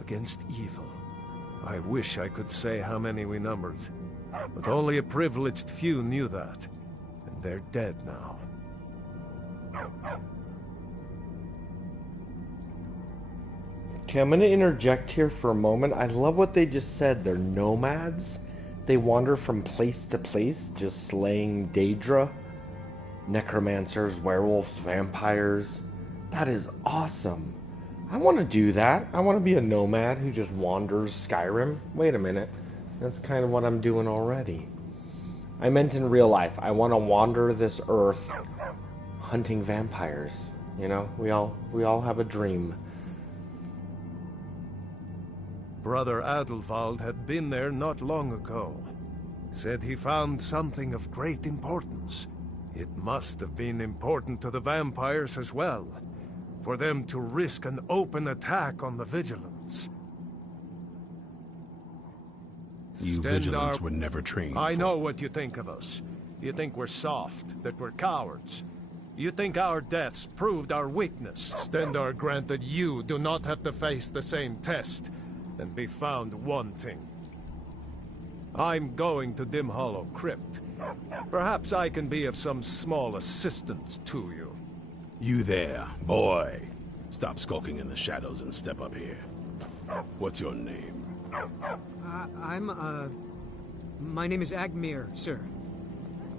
against evil. I wish I could say how many we numbered, but only a privileged few knew that, and they're dead now. Okay, I'm going to interject here for a moment. I love what they just said. They're nomads. They wander from place to place, just slaying Daedra. Necromancers, werewolves, vampires. That is awesome. I want to do that. I want to be a nomad who just wanders Skyrim. Wait a minute. That's kind of what I'm doing already. I meant in real life. I want to wander this earth hunting vampires. You know, we all have a dream. Brother Adelwald had been there not long ago. Said he found something of great importance. It must have been important to the vampires as well, for them to risk an open attack on the Vigilance. You Vigilance were never trained I know what you think of us. You think we're soft, that we're cowards. You think our deaths proved our weakness. Stendar granted you do not have to face the same test and be found wanting. I'm going to Dim Hollow Crypt. Perhaps I can be of some small assistance to you. You there, boy. Stop skulking in the shadows and step up here. What's your name? My name is Agmir, sir.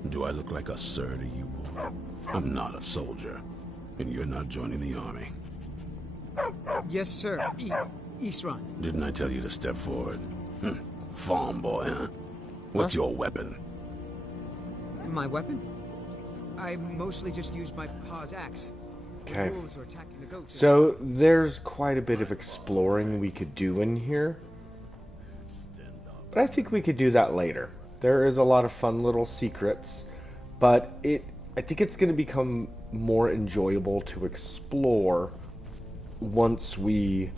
Do I look like a sir to you, boy? I'm not a soldier, and you're not joining the army. Yes, sir. Isran. Didn't I tell you to step forward? Farm boy, huh? What's your weapon? My weapon? I mostly just use my pa's axe. Okay. The wolves are attacking the goats. So there's quite a bit of exploring we could do in here. But I think we could do that later. There is a lot of fun little secrets, but I think it's going to become more enjoyable to explore once we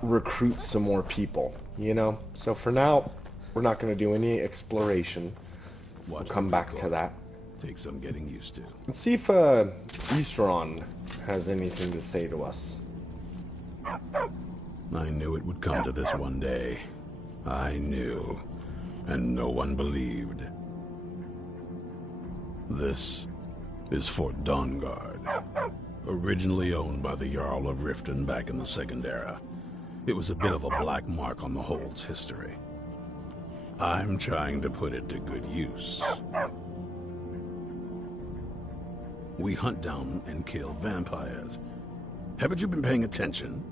recruit some more people, you know? So for now, we're not going to do any exploration. We'll come back to that. Take some getting used to. Let's see if Isran has anything to say to us. I knew it would come to this one day. I knew, and no one believed. This is Fort Dawnguard, originally owned by the Jarl of Riften back in the Second Era. It was a bit of a black mark on the Hold's history. I'm trying to put it to good use. We hunt down and kill vampires. Haven't you been paying attention?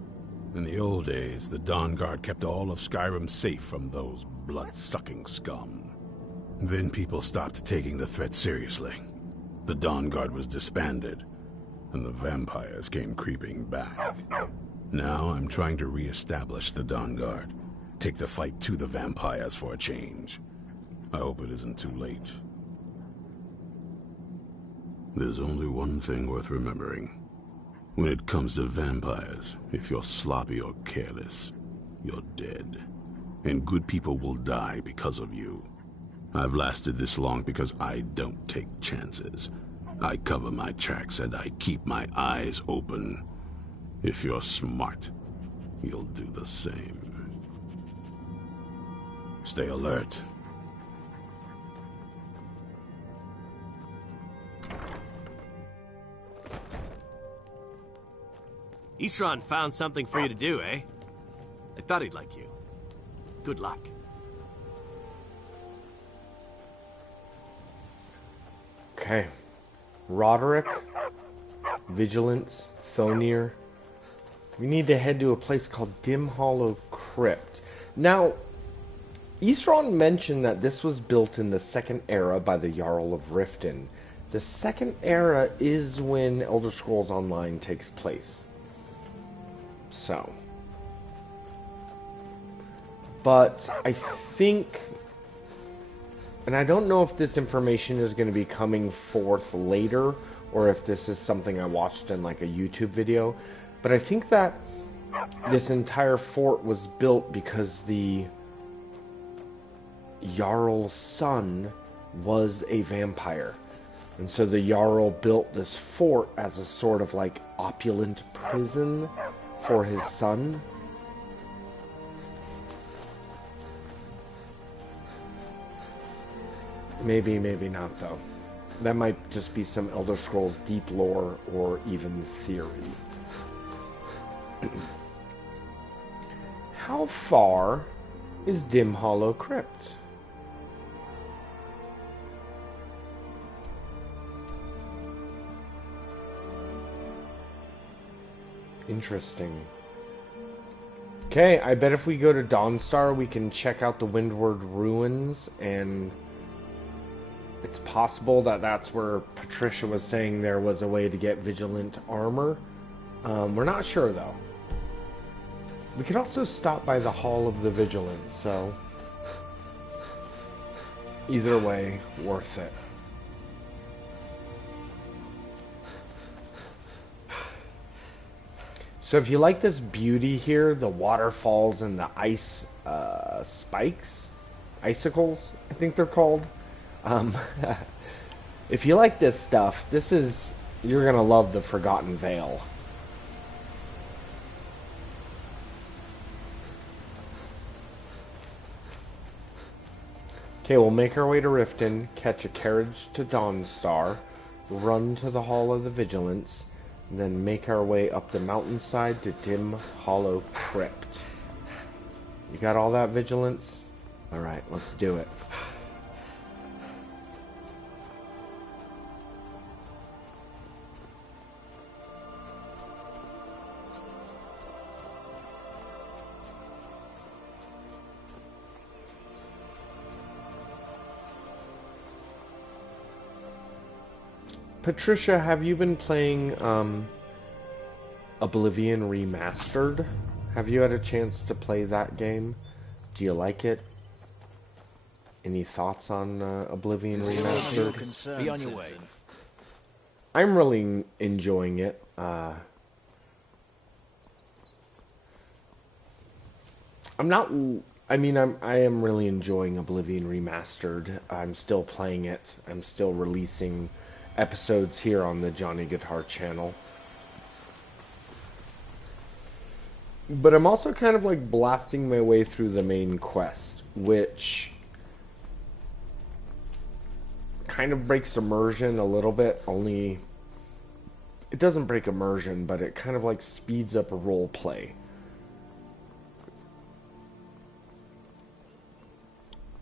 In the old days, the Dawnguard kept all of Skyrim safe from those blood-sucking scum. Then people stopped taking the threat seriously. The Dawnguard was disbanded, and the vampires came creeping back. Now I'm trying to re-establish the Dawnguard. Take the fight to the vampires for a change. I hope it isn't too late. There's only one thing worth remembering. When it comes to vampires, if you're sloppy or careless, you're dead. And good people will die because of you. I've lasted this long because I don't take chances. I cover my tracks and I keep my eyes open. If you're smart, you'll do the same. Stay alert. Isran found something for you to do, eh? I thought he'd like you. Good luck. Okay. Roderick, Vigilance, Thonir. We need to head to a place called Dim Hollow Crypt. Now, Isran mentioned that this was built in the Second Era by the Jarl of Riften. The Second Era is when Elder Scrolls Online takes place. So. But I think, and I don't know if this information is going to be coming forth later, or if this is something I watched in like a YouTube video, but I think that this entire fort was built because the Jarl's son was a vampire. And so the Jarl built this fort as a sort of like opulent prison for his son. Maybe, maybe not though. That might just be some Elder Scrolls deep lore or even theory. How far is Dim Hollow Crypt? Interesting. Okay, I bet if we go to Dawnstar, we can check out the Windward Ruins, and it's possible that that's where Patricia was saying there was a way to get Vigilant armor. We're not sure, though. We could also stop by the Hall of the Vigilance, so either way, worth it. So if you like this beauty here, the waterfalls and the ice spikes, icicles, I think they're called. If you like this stuff, you're gonna love the Forgotten Vale. Okay, we'll make our way to Riften, catch a carriage to Dawnstar, run to the Hall of the Vigilance, and then make our way up the mountainside to Dim Hollow Crypt. You got all that, Vigilance? Alright, let's do it. Patricia, have you been playing Oblivion Remastered? Have you had a chance to play that game? Do you like it? Any thoughts on Oblivion Remastered? Be on your way. I'm really enjoying it. I am really enjoying Oblivion Remastered. I'm still playing it. I'm still releasing episodes here on the Johnny Guitar channel. But I'm also kind of like blasting my way through the main quest, which kind of breaks immersion a little bit, only it doesn't break immersion, but it kind of like speeds up a role play.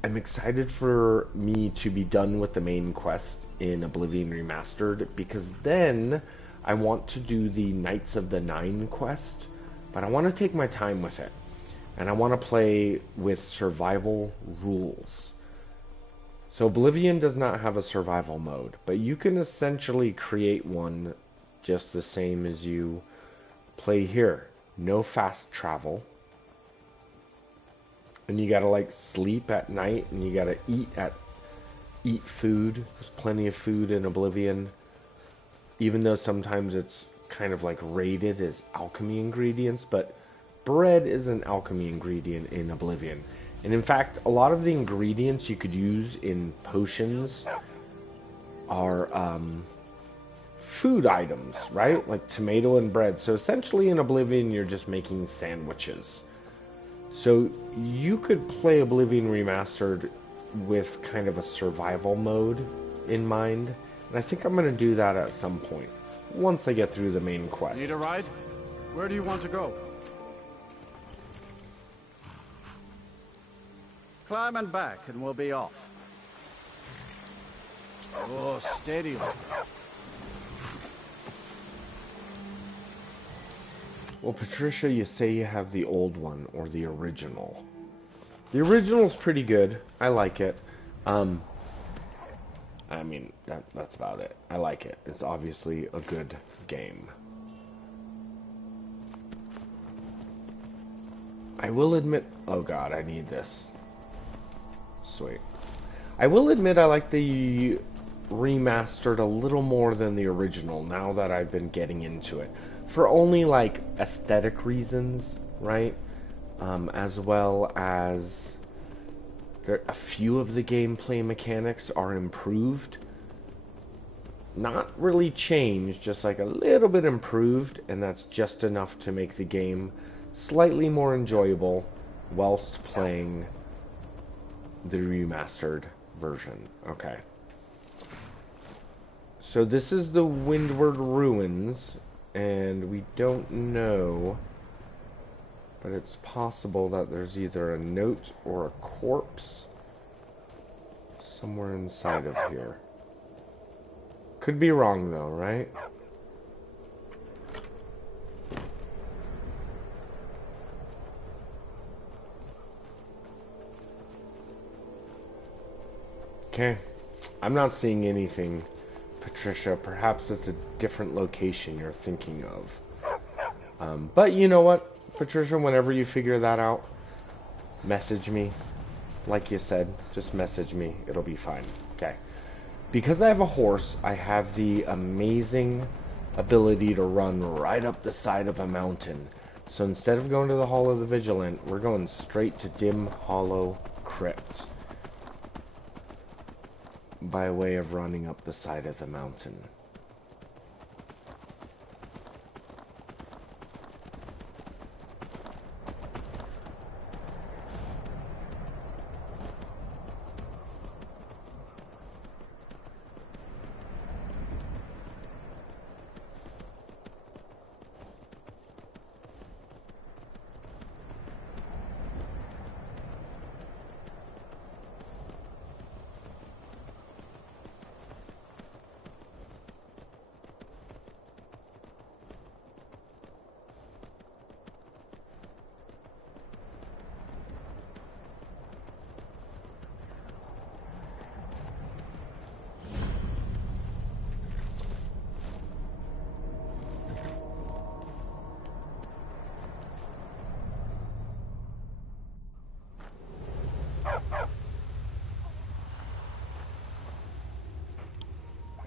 I'm excited for me to be done with the main quest in Oblivion Remastered, because then I want to do the Knights of the Nine quest, but I want to take my time with it, and I want to play with survival rules. So Oblivion does not have a survival mode, but you can essentially create one just the same as you play here. No fast travel. And you gotta like sleep at night, and you gotta eat food. There's plenty of food in Oblivion, even though sometimes it's kind of like rated as alchemy ingredients, but bread is an alchemy ingredient in Oblivion. And in fact, a lot of the ingredients you could use in potions are food items, right? Like tomato and bread. So essentially in Oblivion, you're just making sandwiches. So you could play Oblivion Remastered with kind of a survival mode in mind, and I think I'm going to do that at some point, once I get through the main quest. Need a ride? Where do you want to go? Climb and back, and we'll be off. Oh, steady. Well, Patricia, you say you have the old one, or the original. The original's pretty good. I like it. I mean, that's about it. I like it. It's obviously a good game. I will admit... Oh god, I need this. Sweet. I will admit I like the remastered a little more than the original, now that I've been getting into it. For only like aesthetic reasons, right? As well as a few of the gameplay mechanics are improved. Not really changed, just like a little bit improved, and that's just enough to make the game slightly more enjoyable whilst playing the remastered version. Okay. So this is the Windward Ruins, and we don't know, but it's possible that there's either a note or a corpse somewhere inside of here. Could be wrong though, right? Okay. I'm not seeing anything, Patricia. Perhaps it's a different location you're thinking of. But you know what, Patricia, whenever you figure that out, message me. Like you said, just message me. It'll be fine. Okay. Because I have a horse, I have the amazing ability to run right up the side of a mountain. So instead of going to the Hall of the Vigilant, we're going straight to Dim Hollow Crypt. By way of running up the side of the mountain.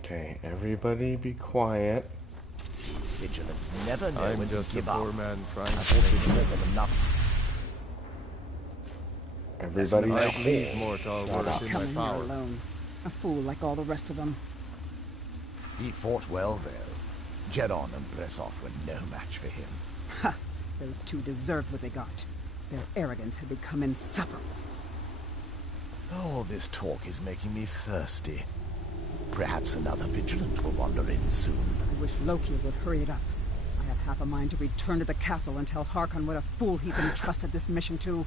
Okay, everybody be quiet. Vigilance never know I'm when to just a give poor up. man trying I to thought make we'd more than enough. Everybody I leave Mortal shut works up. in Come my in here power. alone. A fool like all the rest of them. He fought well, though. Get on and press off were no match for him. Ha! Those two deserved what they got. Their arrogance had become insufferable. All this talk is making me thirsty. Perhaps another vigilant will wander in soon. I wish Loki would hurry it up. I have half a mind to return to the castle and tell Harkon what a fool he's entrusted this mission to.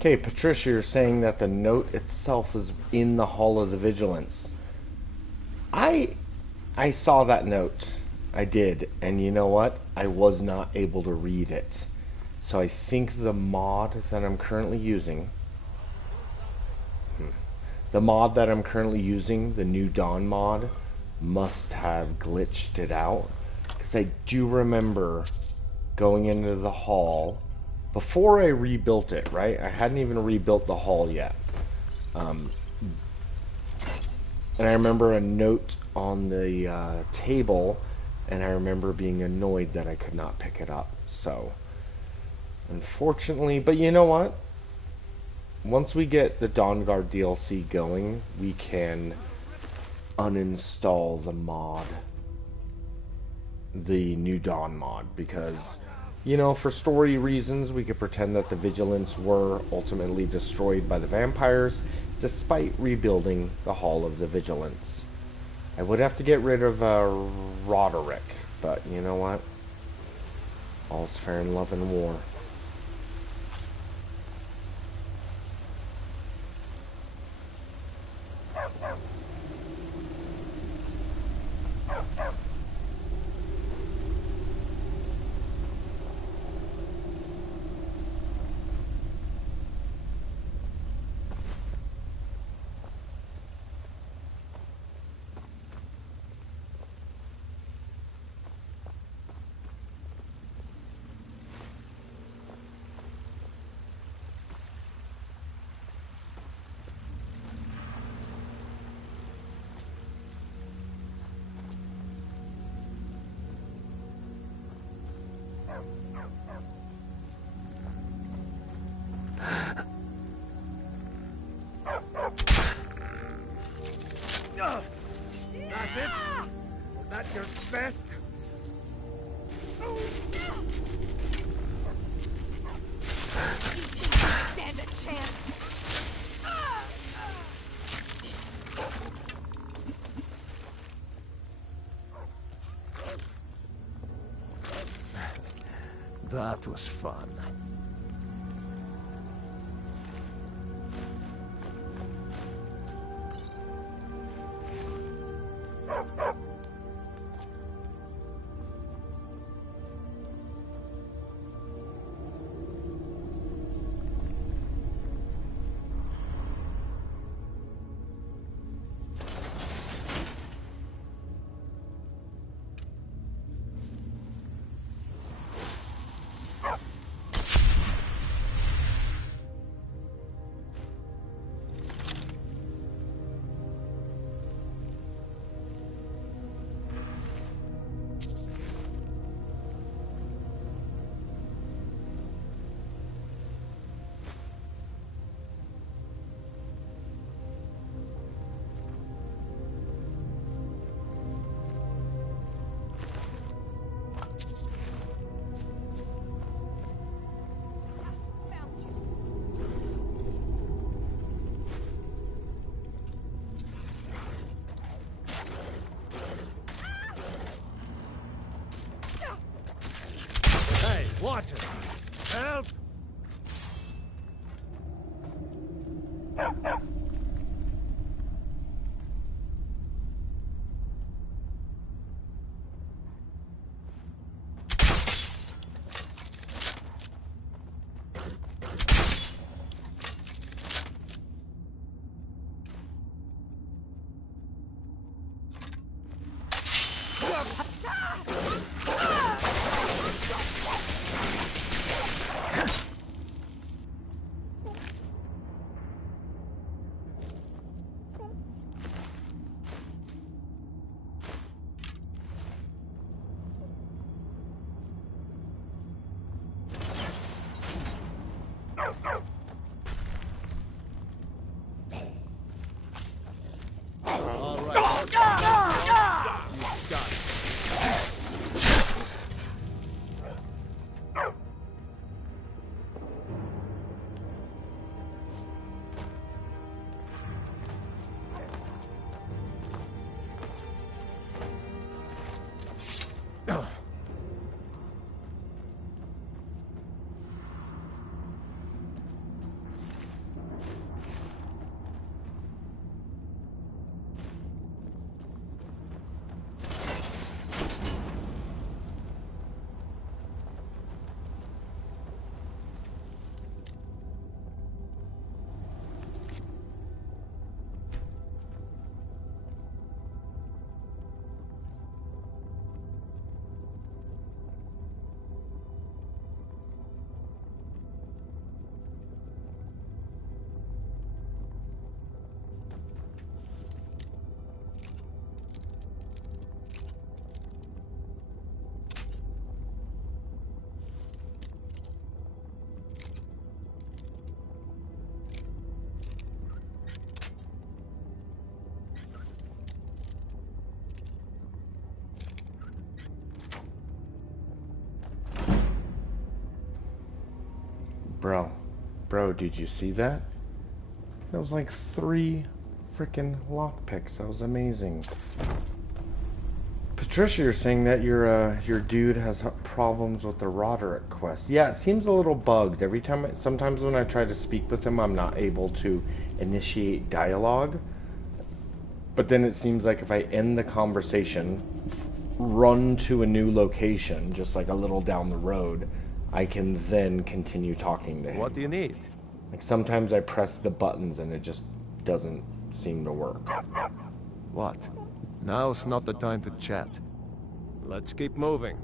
Okay, Patricia, you're saying that the note itself is in the Hall of the Vigilance. I saw that note. I did. And you know what? I was not able to read it. So I think the mod that I'm currently using... The mod that I'm currently using, the new Dawn mod, must have glitched it out. Because I do remember going into the hall... Before I rebuilt it, right? I hadn't even rebuilt the hall yet. And I remember a note on the table, and I remember being annoyed that I could not pick it up. So, unfortunately, but you know what? Once we get the Dawnguard DLC going, we can uninstall the mod. The new Dawn mod, because... You know, for story reasons, we could pretend that the Vigilants were ultimately destroyed by the vampires, despite rebuilding the Hall of the Vigilance. I would have to get rid of Roderick, but you know what? All's fair in love and war. That's it? That's your best? Stand a chance. That was fun. shattered. Help! Bro, did you see that? That was like 3 freaking lockpicks. That was amazing. Patricia, you're saying that your dude has problems with the Roderick quest. Yeah, it seems a little bugged. Every time, sometimes when I try to speak with him, I'm not able to initiate dialogue. But then it seems like if I end the conversation, run to a new location, just like a little down the road, I can then continue talking to him. What do you need? Like sometimes I press the buttons and it just doesn't seem to work. What? Now's not the time to chat. Let's keep moving.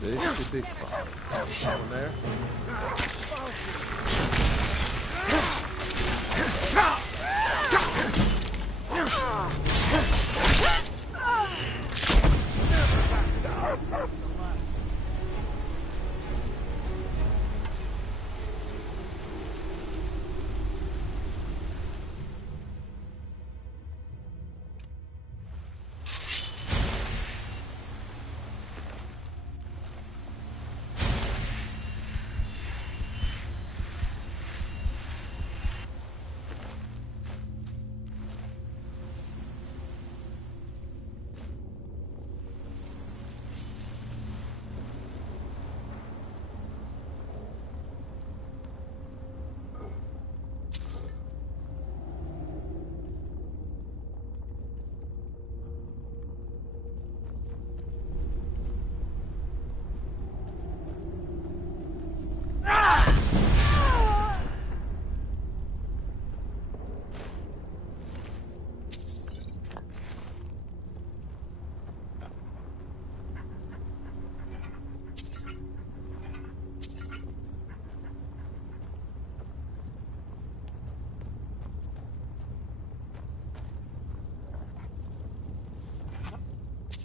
This should be fun. Down there.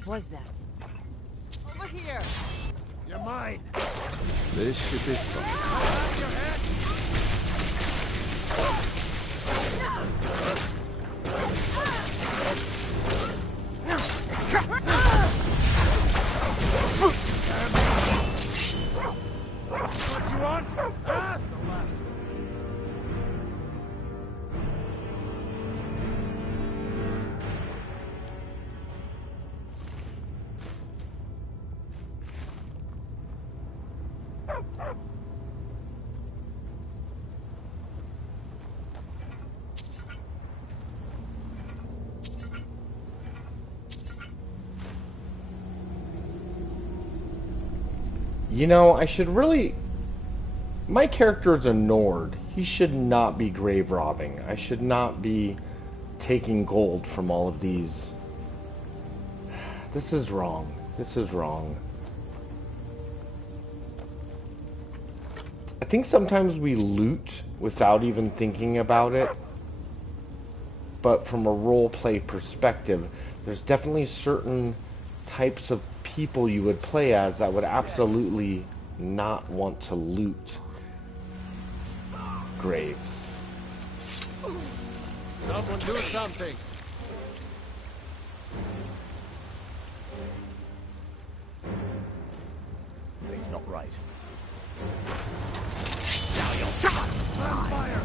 What was that? Over here! You're mine! This ship is fine. What you want? Ah, the last. You know, I should really... My character is a Nord. He should not be grave robbing. I should not be taking gold from all of these. This is wrong. This is wrong. I think sometimes we loot without even thinking about it. But from a roleplay perspective, there's definitely certain types of people you would play as that would absolutely not want to loot graves. Someone do something! Things not right. Now you'll on fire!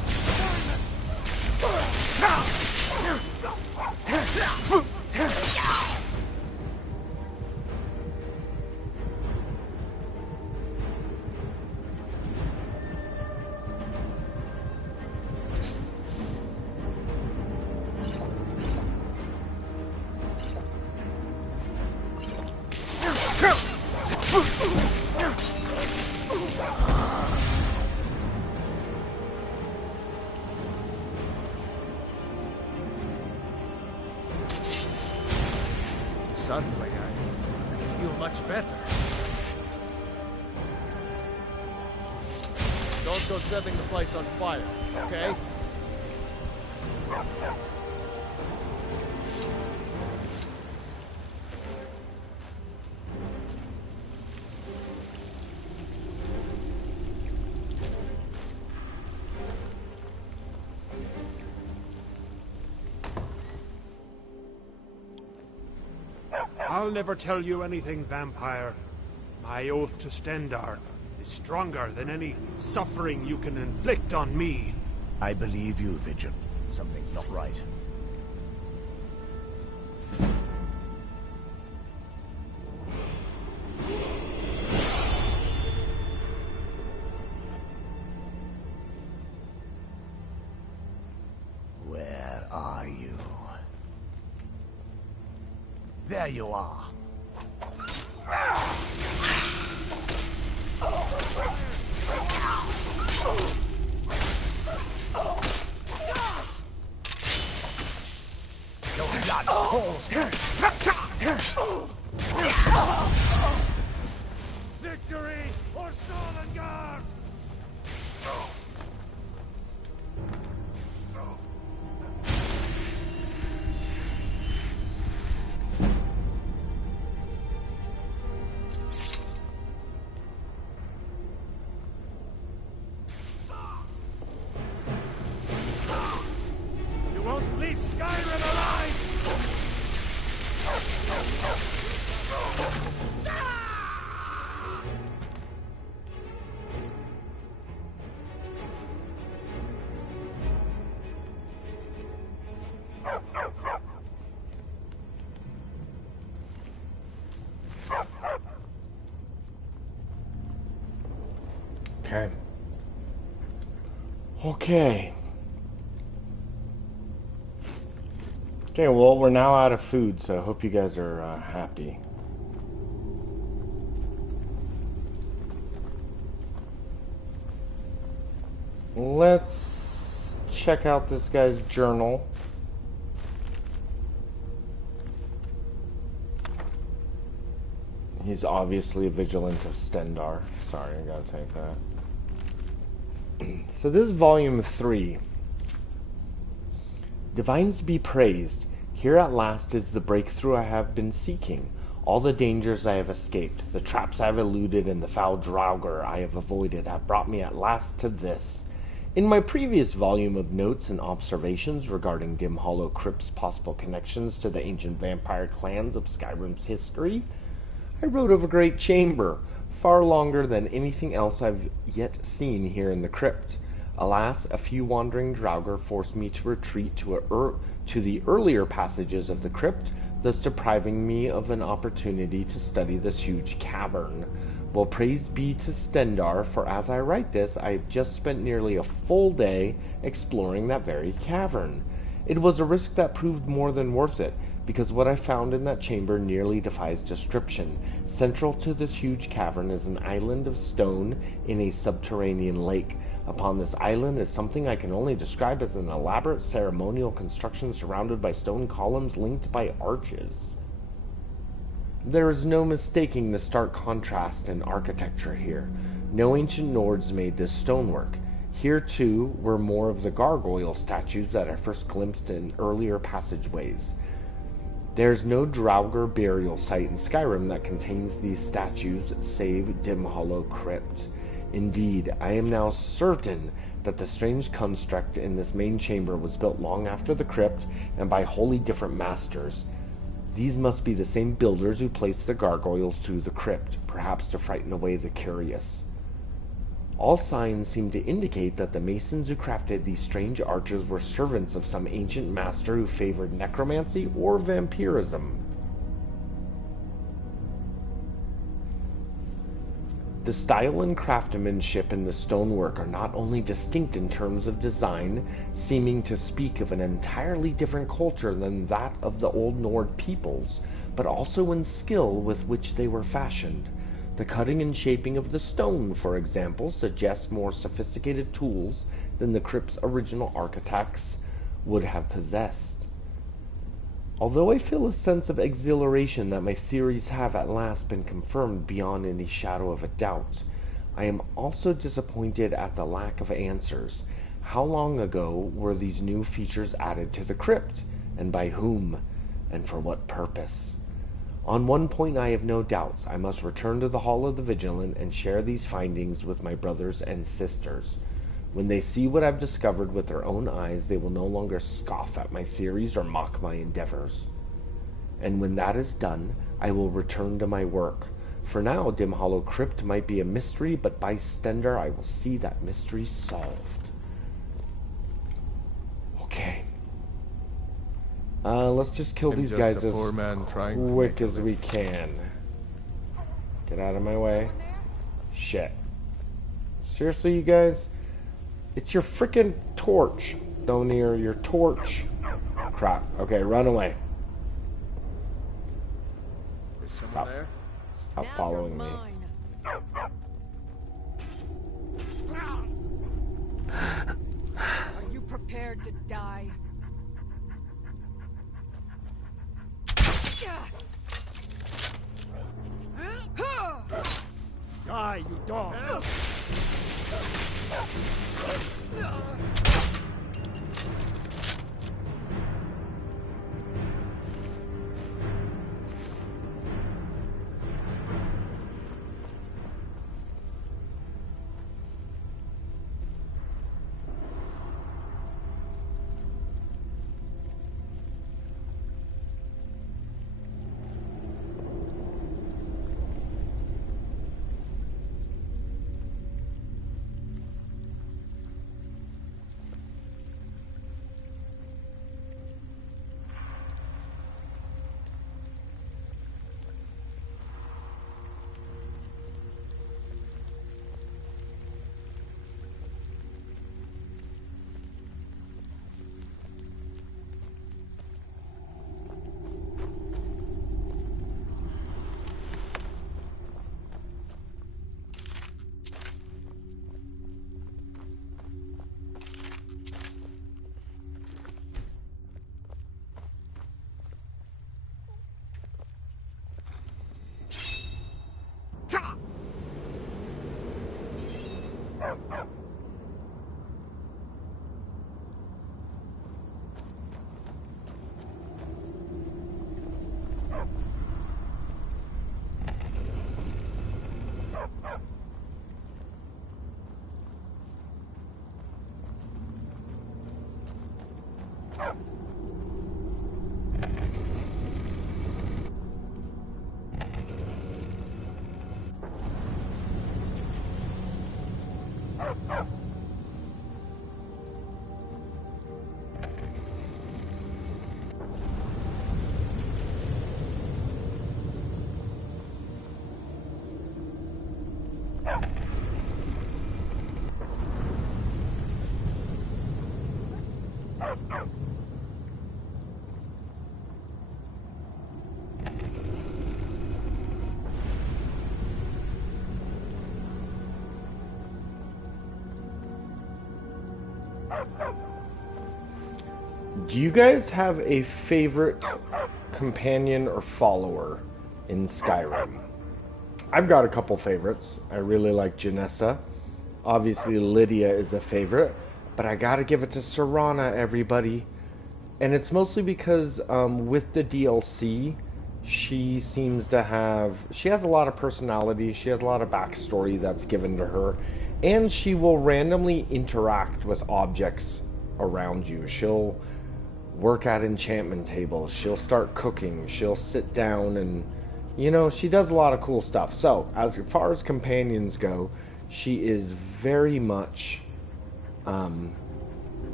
Suddenly, I feel much better. Don't go setting the place on fire, okay? I'll never tell you anything, vampire. My oath to Stendar is stronger than any suffering you can inflict on me. I believe you, Vigil. Something's not right. Where are you? There you are. Your blood calls me. Victory or Dawnguard! You won't leave Skyrim alive! Okay. Okay. Okay, well, we're now out of food, so I hope you guys are happy. Let's check out this guy's journal. He's obviously a vigilant of Stendar. Sorry, I gotta take that. So this is volume 3. Divines be praised. Here at last is the breakthrough I have been seeking. All the dangers I have escaped, the traps I have eluded, and the foul Draugr I have avoided have brought me at last to this. In my previous volume of notes and observations regarding Dim Hollow Crypt's possible connections to the ancient vampire clans of Skyrim's history, I wrote of a great chamber, far longer than anything else I've yet seen here in the crypt. Alas, a few wandering Draugr forced me to retreat to the earlier passages of the crypt, thus depriving me of an opportunity to study this huge cavern. Well, praise be to Stendarr, for as I write this, I have just spent nearly a full day exploring that very cavern. It was a risk that proved more than worth it, because what I found in that chamber nearly defies description. Central to this huge cavern is an island of stone in a subterranean lake. Upon this island is something I can only describe as an elaborate ceremonial construction surrounded by stone columns linked by arches. There is no mistaking the stark contrast in architecture here. No ancient Nords made this stonework. Here, too, were more of the gargoyle statues that I first glimpsed in earlier passageways. There is no Draugr burial site in Skyrim that contains these statues save Dim Hollow Crypt. Indeed, I am now certain that the strange construct in this main chamber was built long after the crypt and by wholly different masters. These must be the same builders who placed the gargoyles through the crypt, perhaps to frighten away the curious. All signs seem to indicate that the masons who crafted these strange arches were servants of some ancient master who favored necromancy or vampirism. The style and craftsmanship in the stonework are not only distinct in terms of design, seeming to speak of an entirely different culture than that of the Old Nord peoples, but also in skill with which they were fashioned. The cutting and shaping of the stone, for example, suggests more sophisticated tools than the crypt's original architects would have possessed. Although I feel a sense of exhilaration that my theories have at last been confirmed beyond any shadow of a doubt, I am also disappointed at the lack of answers. How long ago were these new features added to the crypt, and by whom, and for what purpose? On one point I have no doubts. I must return to the Hall of the Vigilant and share these findings with my brothers and sisters. When they see what I've discovered with their own eyes, they will no longer scoff at my theories or mock my endeavors. And when that is done, I will return to my work. For now, Dim Hollow Crypt might be a mystery, but by Stendarr I will see that mystery solved. Okay. Let's just kill these guys as quick as we can. Get out of my way. Shit. Seriously, you guys? It's your freaking torch, Donir, your torch. Crap. Okay, run away. Is someone there? Stop following me. Are you prepared to die? Die, you dog! Do you guys have a favorite companion or follower in Skyrim? I've got a couple favorites. I really like Janessa. Obviously Lydia is a favorite, but I gotta give it to Serana, everybody. And it's mostly because with the DLC, she has a lot of personality, she has a lot of backstory that's given to her, and she will randomly interact with objects around you. She'll work at enchantment tables, she'll start cooking, she'll sit down, and you know, she does a lot of cool stuff. So as far as companions go, she is very much the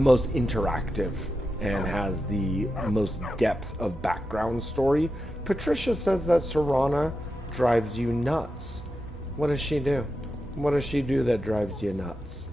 most interactive and has the most depth of background story. Patricia says that Serana drives you nuts. What does she do? What does she do that drives you nuts?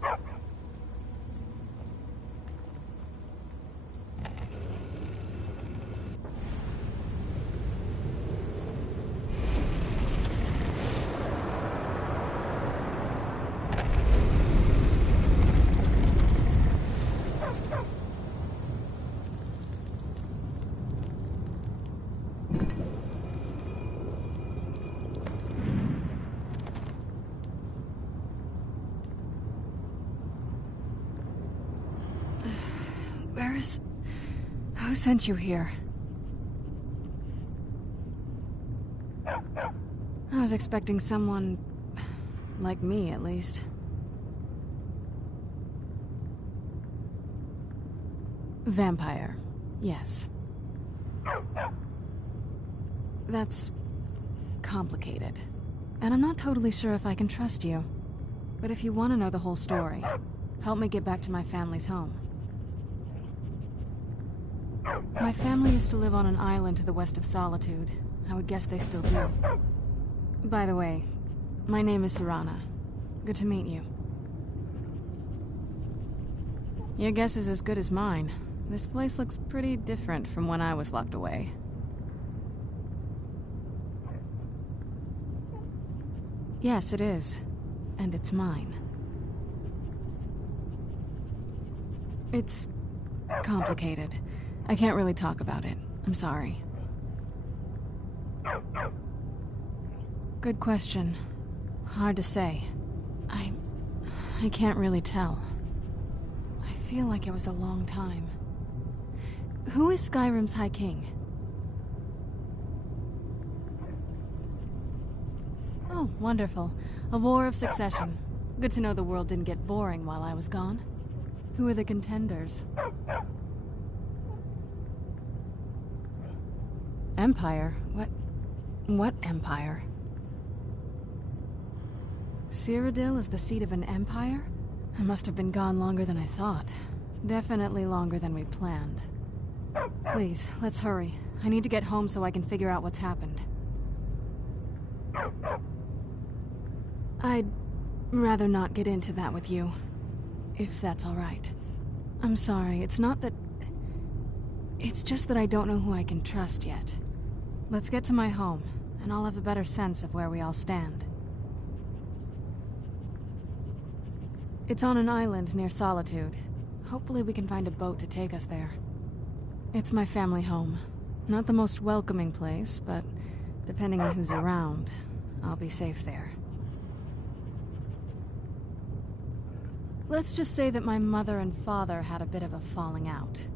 Who sent you here? I was expecting someone like me, at least. Vampire, yes. That's complicated. And I'm not totally sure if I can trust you. But if you want to know the whole story, help me get back to my family's home. My family used to live on an island to the west of Solitude. I would guess they still do. By the way, my name is Serana. Good to meet you. Your guess is as good as mine. This place looks pretty different from when I was locked away. Yes, it is. And it's mine. It's complicated. I can't really talk about it. I'm sorry. Good question. Hard to say. I can't really tell. I feel like it was a long time. Who is Skyrim's High King? Oh, wonderful. A war of succession. Good to know the world didn't get boring while I was gone. Who are the contenders? Empire? What empire? Cyrodiil is the seat of an empire? I must have been gone longer than I thought. Definitely longer than we planned. Please, let's hurry. I need to get home so I can figure out what's happened. I'd rather not get into that with you, if that's all right. I'm sorry, it's not that... It's just that I don't know who I can trust yet. Let's get to my home, and I'll have a better sense of where we all stand. It's on an island near Solitude. Hopefully we can find a boat to take us there. It's my family home. Not the most welcoming place, but depending on who's around, I'll be safe there. Let's just say that my mother and father had a bit of a falling out.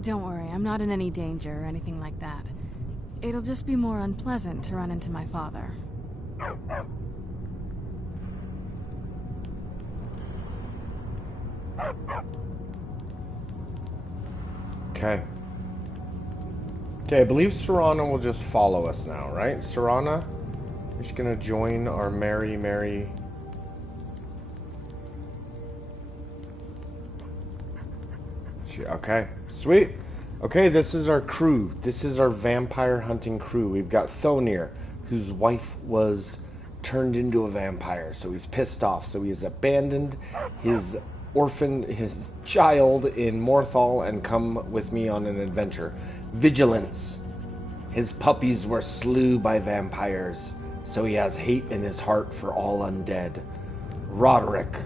Don't worry, I'm not in any danger or anything like that. It'll just be more unpleasant to run into my father. Okay. Okay, I believe Serana will just follow us now, right? Serana, you're just gonna join our merry Okay, sweet. Okay, this is our crew. This is our vampire hunting crew. We've got Thonir, whose wife was turned into a vampire, so he's pissed off. So he has abandoned his his child in Morthal and come with me on an adventure. Vigilance. His puppies were slew by vampires, so he has hate in his heart for all undead. Roderick,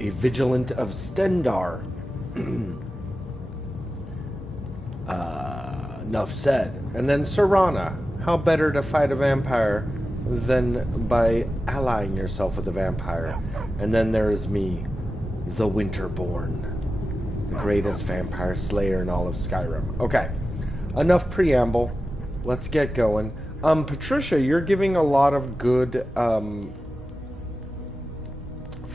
a vigilant of Stendar. Enough said. And then Serana. How better to fight a vampire than by allying yourself with a vampire? And then there is me, the Winterborn, the greatest vampire slayer in all of Skyrim. Okay, enough preamble. Let's get going. Patricia, you're giving a lot of good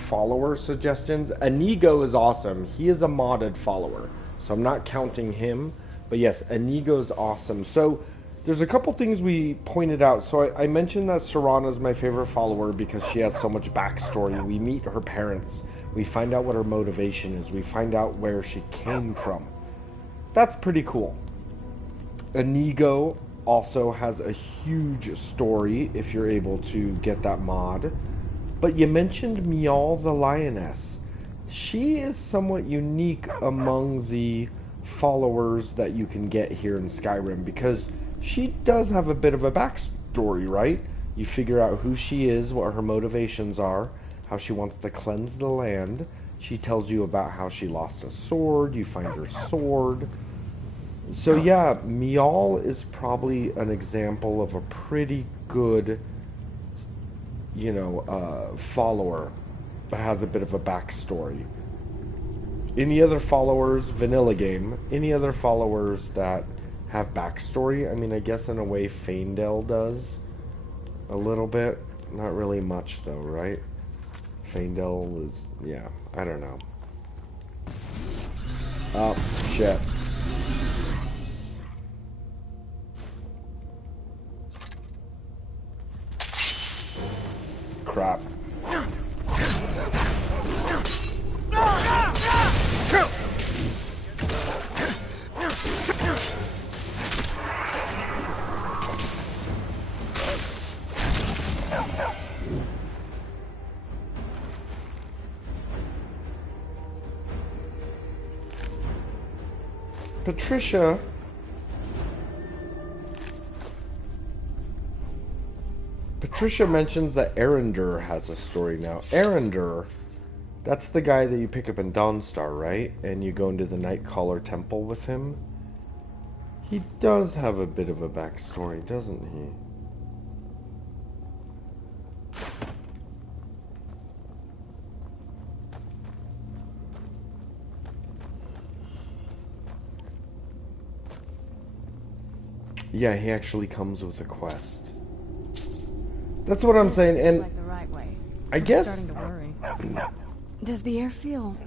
follower suggestions. Inigo is awesome. He is a modded follower, so I'm not counting him. But yes, Inigo's awesome. So there's a couple things we pointed out. So I mentioned that Serana's my favorite follower because she has so much backstory. We meet her parents. We find out what her motivation is. We find out where she came from. That's pretty cool. Inigo also has a huge story if you're able to get that mod. But you mentioned Mial the Lioness. She is somewhat unique among the followers that you can get here in Skyrim because she does have a bit of a backstory, right? You figure out who she is, what her motivations are, how she wants to cleanse the land. She tells you about how she lost a sword. You find her sword. So yeah, Mial is probably an example of a pretty good, you know, follower that has a bit of a backstory. Any other followers, vanilla game, any other followers that have backstory? I mean, I guess in a way Faendel does a little bit. Not really much though, right? Faendel is, yeah, I don't know. Oh, shit. Crap. Patricia. Patricia mentions that Erendur has a story now. Erendur, that's the guy that you pick up in Dawnstar, right? And you go into the Nightcaller Temple with him. He does have a bit of a backstory, doesn't he? Yeah, he actually comes with a quest. That's what I'm saying, and like the right way. I guess I'm starting to worry. Does the air feel?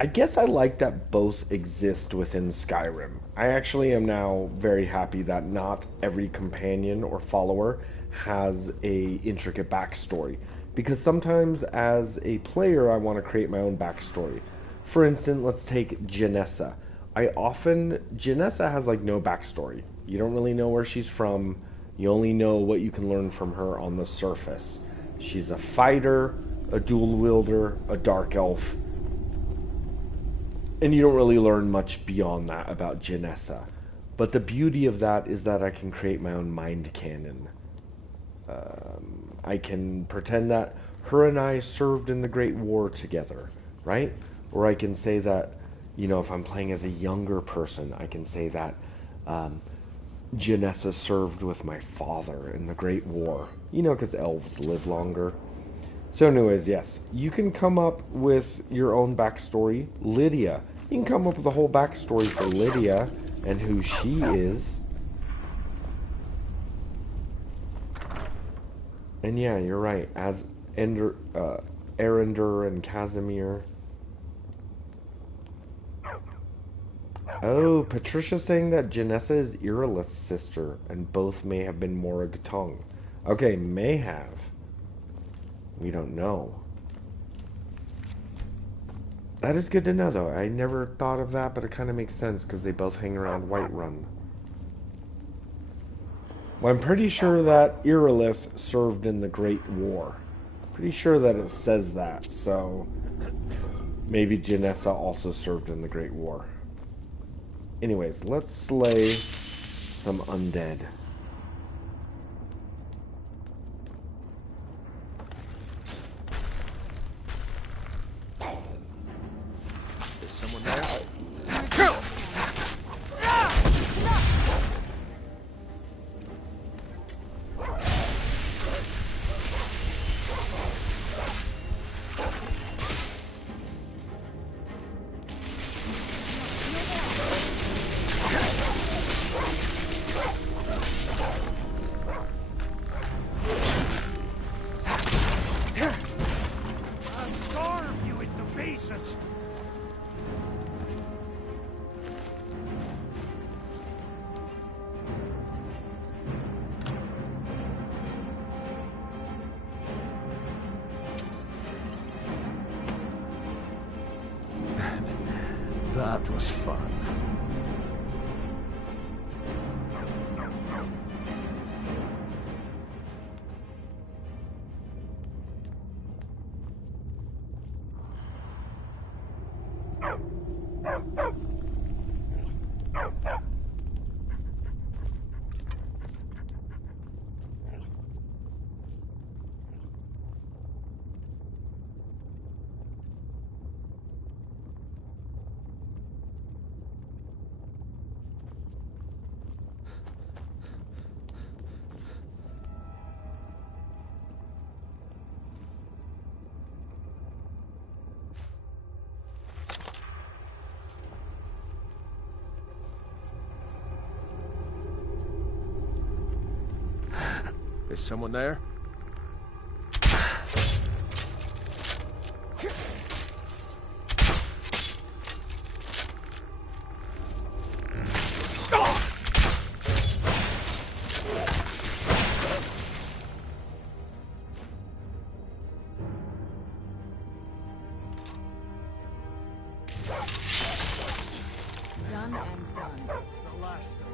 I guess I like that both exist within Skyrim. I actually am now very happy that not every companion or follower has a intricate backstory, because sometimes as a player I want to create my own backstory. For instance, let's take Janessa. Janessa has like no backstory. You don't really know where she's from. You only know what you can learn from her on the surface. She's a fighter, a dual wielder, a dark elf. And you don't really learn much beyond that about Janessa. But the beauty of that is that I can create my own mind canon. I can pretend that her and I served in the Great War together, right? Or I can say that, you know, if I'm playing as a younger person, I can say that Janessa served with my father in the Great War. You know, because elves live longer. So anyways, yes, you can come up with your own backstory. Lydia, you can come up with a whole backstory for Lydia and who she is. And yeah, you're right, as Erendur and Casimir. Oh, Patricia's saying that Janessa is Irilith's sister, and both may have been Morag-Tong. Okay, may have. We don't know. That is good to know, though. I never thought of that, but it kind of makes sense because they both hang around Whiterun. Well, I'm pretty sure that Irilith served in the Great War. Pretty sure that it says that, so maybe Janessa also served in the Great War. Anyways, let's slay some undead. Is someone there? That was fun. Is someone there? Done and done. It's the last of them.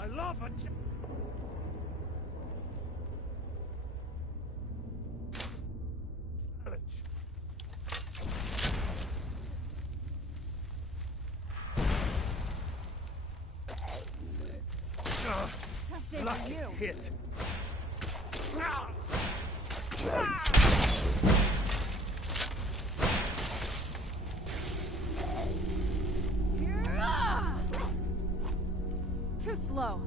I love a Tested for you. hit. Too slow.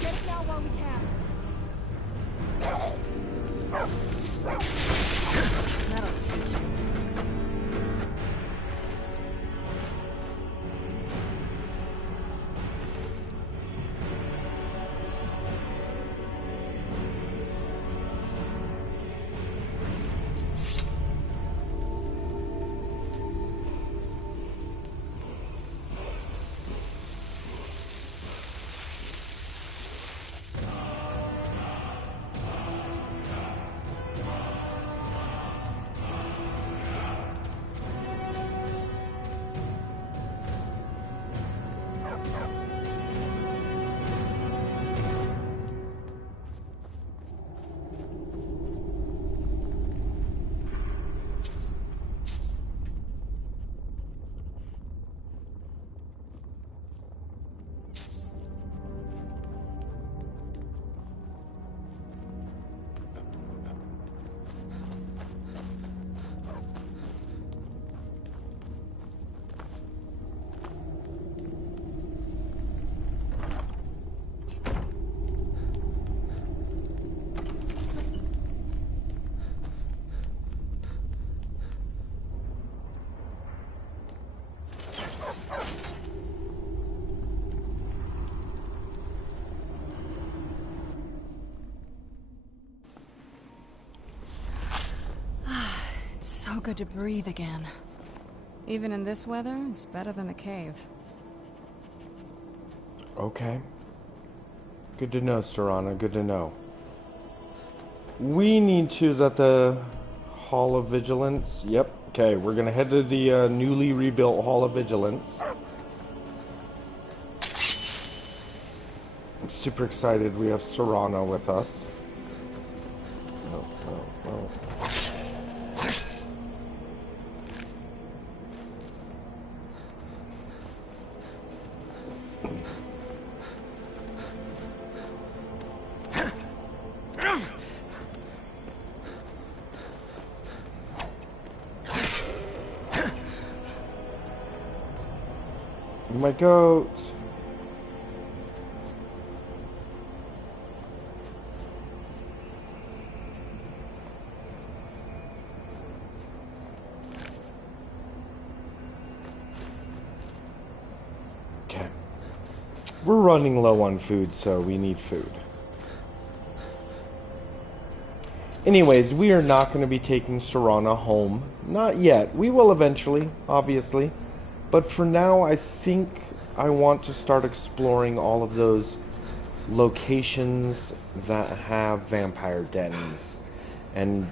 Get it now while we can. so good to breathe again. Even in this weather, it's better than the cave. Okay. Good to know, Serana. Good to know. We need to... Is that the Hall of Vigilance? Yep. Okay, we're gonna head to the newly rebuilt Hall of Vigilance. I'm super excited we have Serana with us. Oh, oh, oh. My goat. Okay. We're running low on food, so we need food. Anyways, we are not going to be taking Serana home. Not yet. We will eventually, obviously. But for now, I think I want to start exploring all of those locations that have vampire dens. And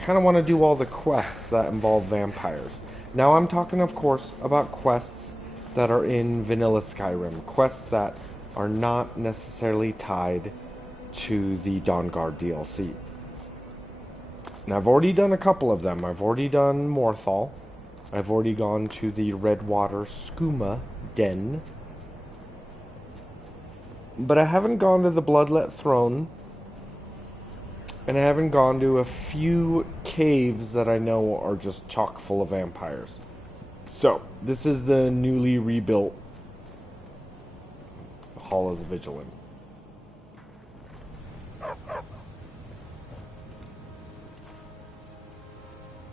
kind of want to do all the quests that involve vampires. Now I'm talking, of course, about quests that are in vanilla Skyrim. Quests that are not necessarily tied to the Dawnguard DLC. And I've already done a couple of them. I've already done Morthal. I've already gone to the Redwater Skooma Den. But I haven't gone to the Bloodlet Throne. And I haven't gone to a few caves that I know are just chock full of vampires. So, this is the newly rebuilt Hall of the Vigilant.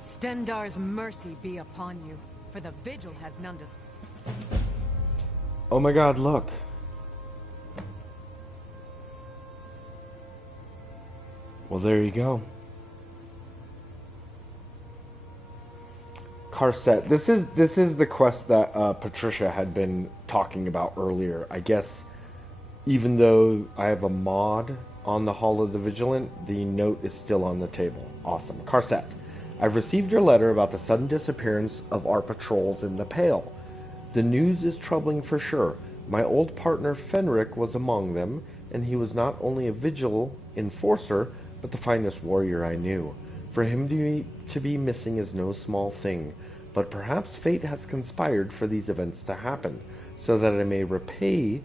Stendar's mercy be upon you, for the vigil has none to... Oh my god, look. Well, there you go. Carset. This is the quest that Patricia had been talking about earlier. I guess even though I have a mod on the Hall of the Vigilant, the note is still on the table. Awesome. Carset. I've received your letter about the sudden disappearance of our patrols in the Pale. The news is troubling for sure. My old partner Fenric was among them, and he was not only a vigil enforcer, but the finest warrior I knew. For him to be missing is no small thing, but perhaps fate has conspired for these events to happen, so that I may repay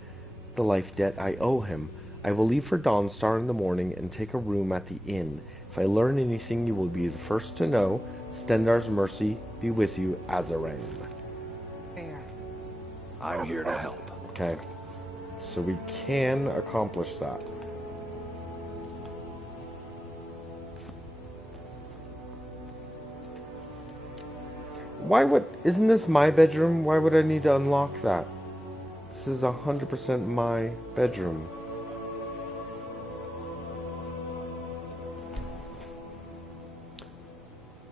the life debt I owe him. I will leave for Dawnstar in the morning and take a room at the inn. If I learn anything, you will be the first to know. Stendar's mercy be with you, Azarang. I'm here to help. Okay. So we can accomplish that. Isn't this my bedroom? Why would I need to unlock that? This is 100% my bedroom.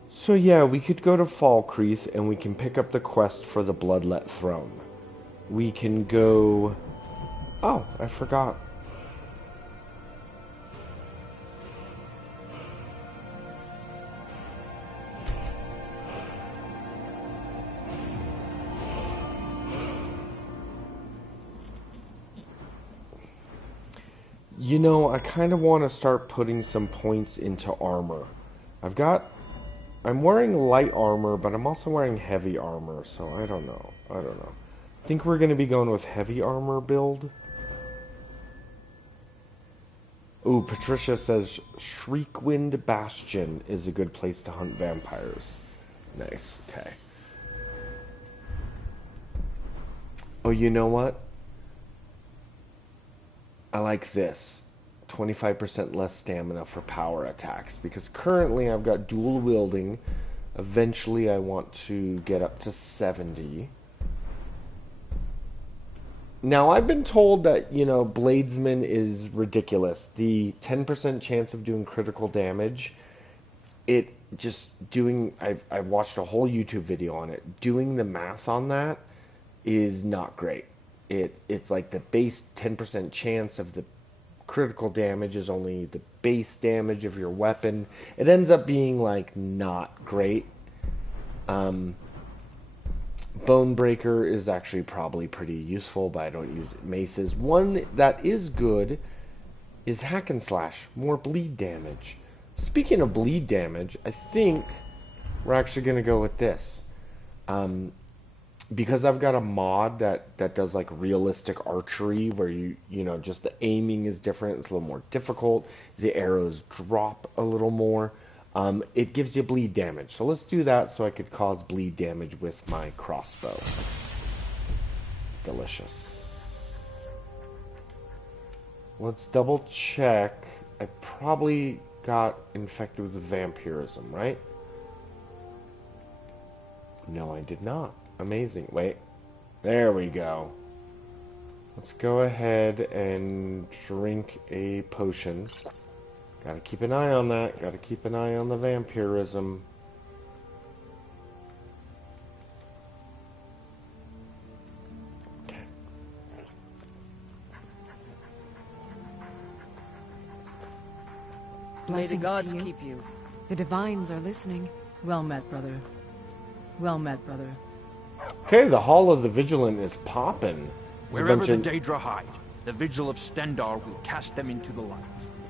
So yeah, we could go to Falkreath and we can pick up the quest for the Bloodlet Throne. We can go... Oh, I forgot. You know, I kind of want to start putting some points into armor. I'm wearing light armor, but I'm also wearing heavy armor, so I don't know. I think we're going to be going with heavy armor build. Ooh, Patricia says Shriekwind Bastion is a good place to hunt vampires. Nice, okay. Oh, you know what? I like this. 25% less stamina for power attacks, because currently I've got dual wielding. Eventually I want to get up to 70. Now I've been told that, you know, Bladesman is ridiculous. The 10% chance of doing critical damage it just doing, I've watched a whole YouTube video on it. Doing the math on that is not great. It's like the base 10% chance of the critical damage is only the base damage of your weapon. It ends up being like not great. Bonebreaker is actually probably pretty useful, but I don't use maces. One that is good is hack and slash, more bleed damage. Speaking of bleed damage, I think we're actually going to go with this. Because I've got a mod that does like realistic archery where you know, just the aiming is different, it's a little more difficult, the arrows drop a little more. It gives you bleed damage. So let's do that so I could cause bleed damage with my crossbow. Delicious. Let's double check. I probably got infected with vampirism, right? No, I did not. Amazing. Wait. There we go. Let's go ahead and drink a potion. Gotta keep an eye on that. Gotta keep an eye on the vampirism. Okay. Blessings May the gods to you. keep you. The divines are listening. Well met, brother. Well met, brother. Okay, the Hall of the Vigilant is popping. Wherever the Daedra hide, the Vigil of Stendarr will cast them into the light.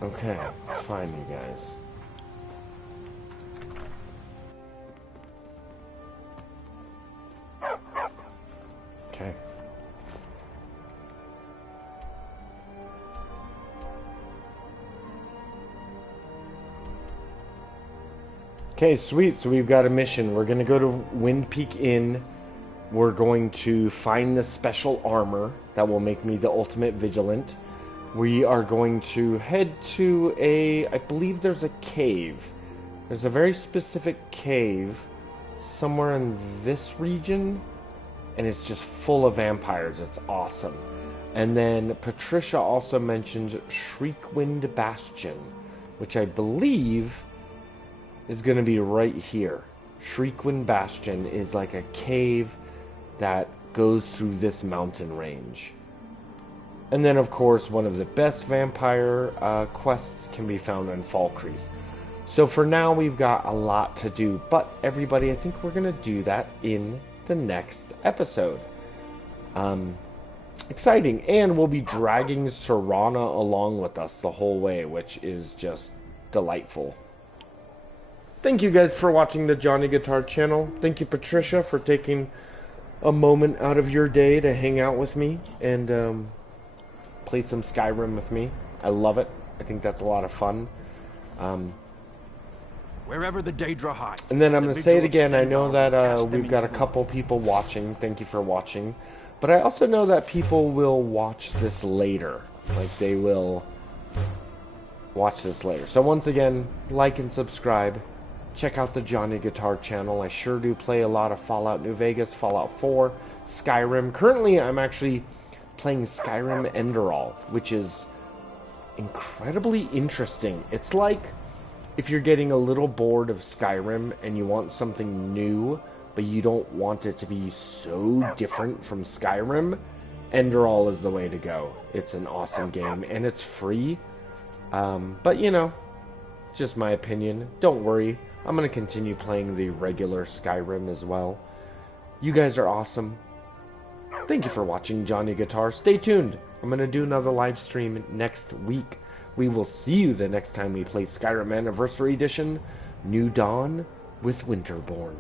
Okay, let's find you guys. Okay. Okay, sweet. So we've got a mission. We're going to go to Wind Peak Inn. We're going to find the special armor that will make me the ultimate vigilant. We are going to head to I believe there's a cave. There's a very specific cave somewhere in this region, and it's just full of vampires. It's awesome. And then Patricia also mentions Shriekwind Bastion, which I believe is going to be right here. Shriekwind Bastion is like a cave that goes through this mountain range. And then, of course, one of the best vampire quests can be found in Falkreath. So for now, we've got a lot to do. But, everybody, I think we're going to do that in the next episode. Exciting. And we'll be dragging Serana along with us the whole way, which is just delightful. Thank you guys for watching the Johnny Guitar channel. Thank you, Patricia, for taking a moment out of your day to hang out with me and play some Skyrim with me. I love it. I think that's a lot of fun. Wherever the Daedra hide. And then I'm going to say it again. I know that we've got a couple people watching. Thank you for watching. But I also know that people will watch this later. Like, they will watch this later. So once again, like and subscribe. Check out the Johnny Guitar channel. I sure do play a lot of Fallout New Vegas, Fallout 4, Skyrim. Currently, I'm actually playing Skyrim Enderall, which is incredibly interesting. It's like if you're getting a little bored of Skyrim and you want something new, but you don't want it to be so different from Skyrim, Enderall is the way to go. It's an awesome game, and it's free. But, you know, just my opinion. Don't worry. I'm going to continue playing the regular Skyrim as well. You guys are awesome. Thank you for watching Johnny Guitar. Stay tuned. I'm going to do another live stream next week. We will see you the next time we play Skyrim Anniversary Edition, New Dawn with Winterborn.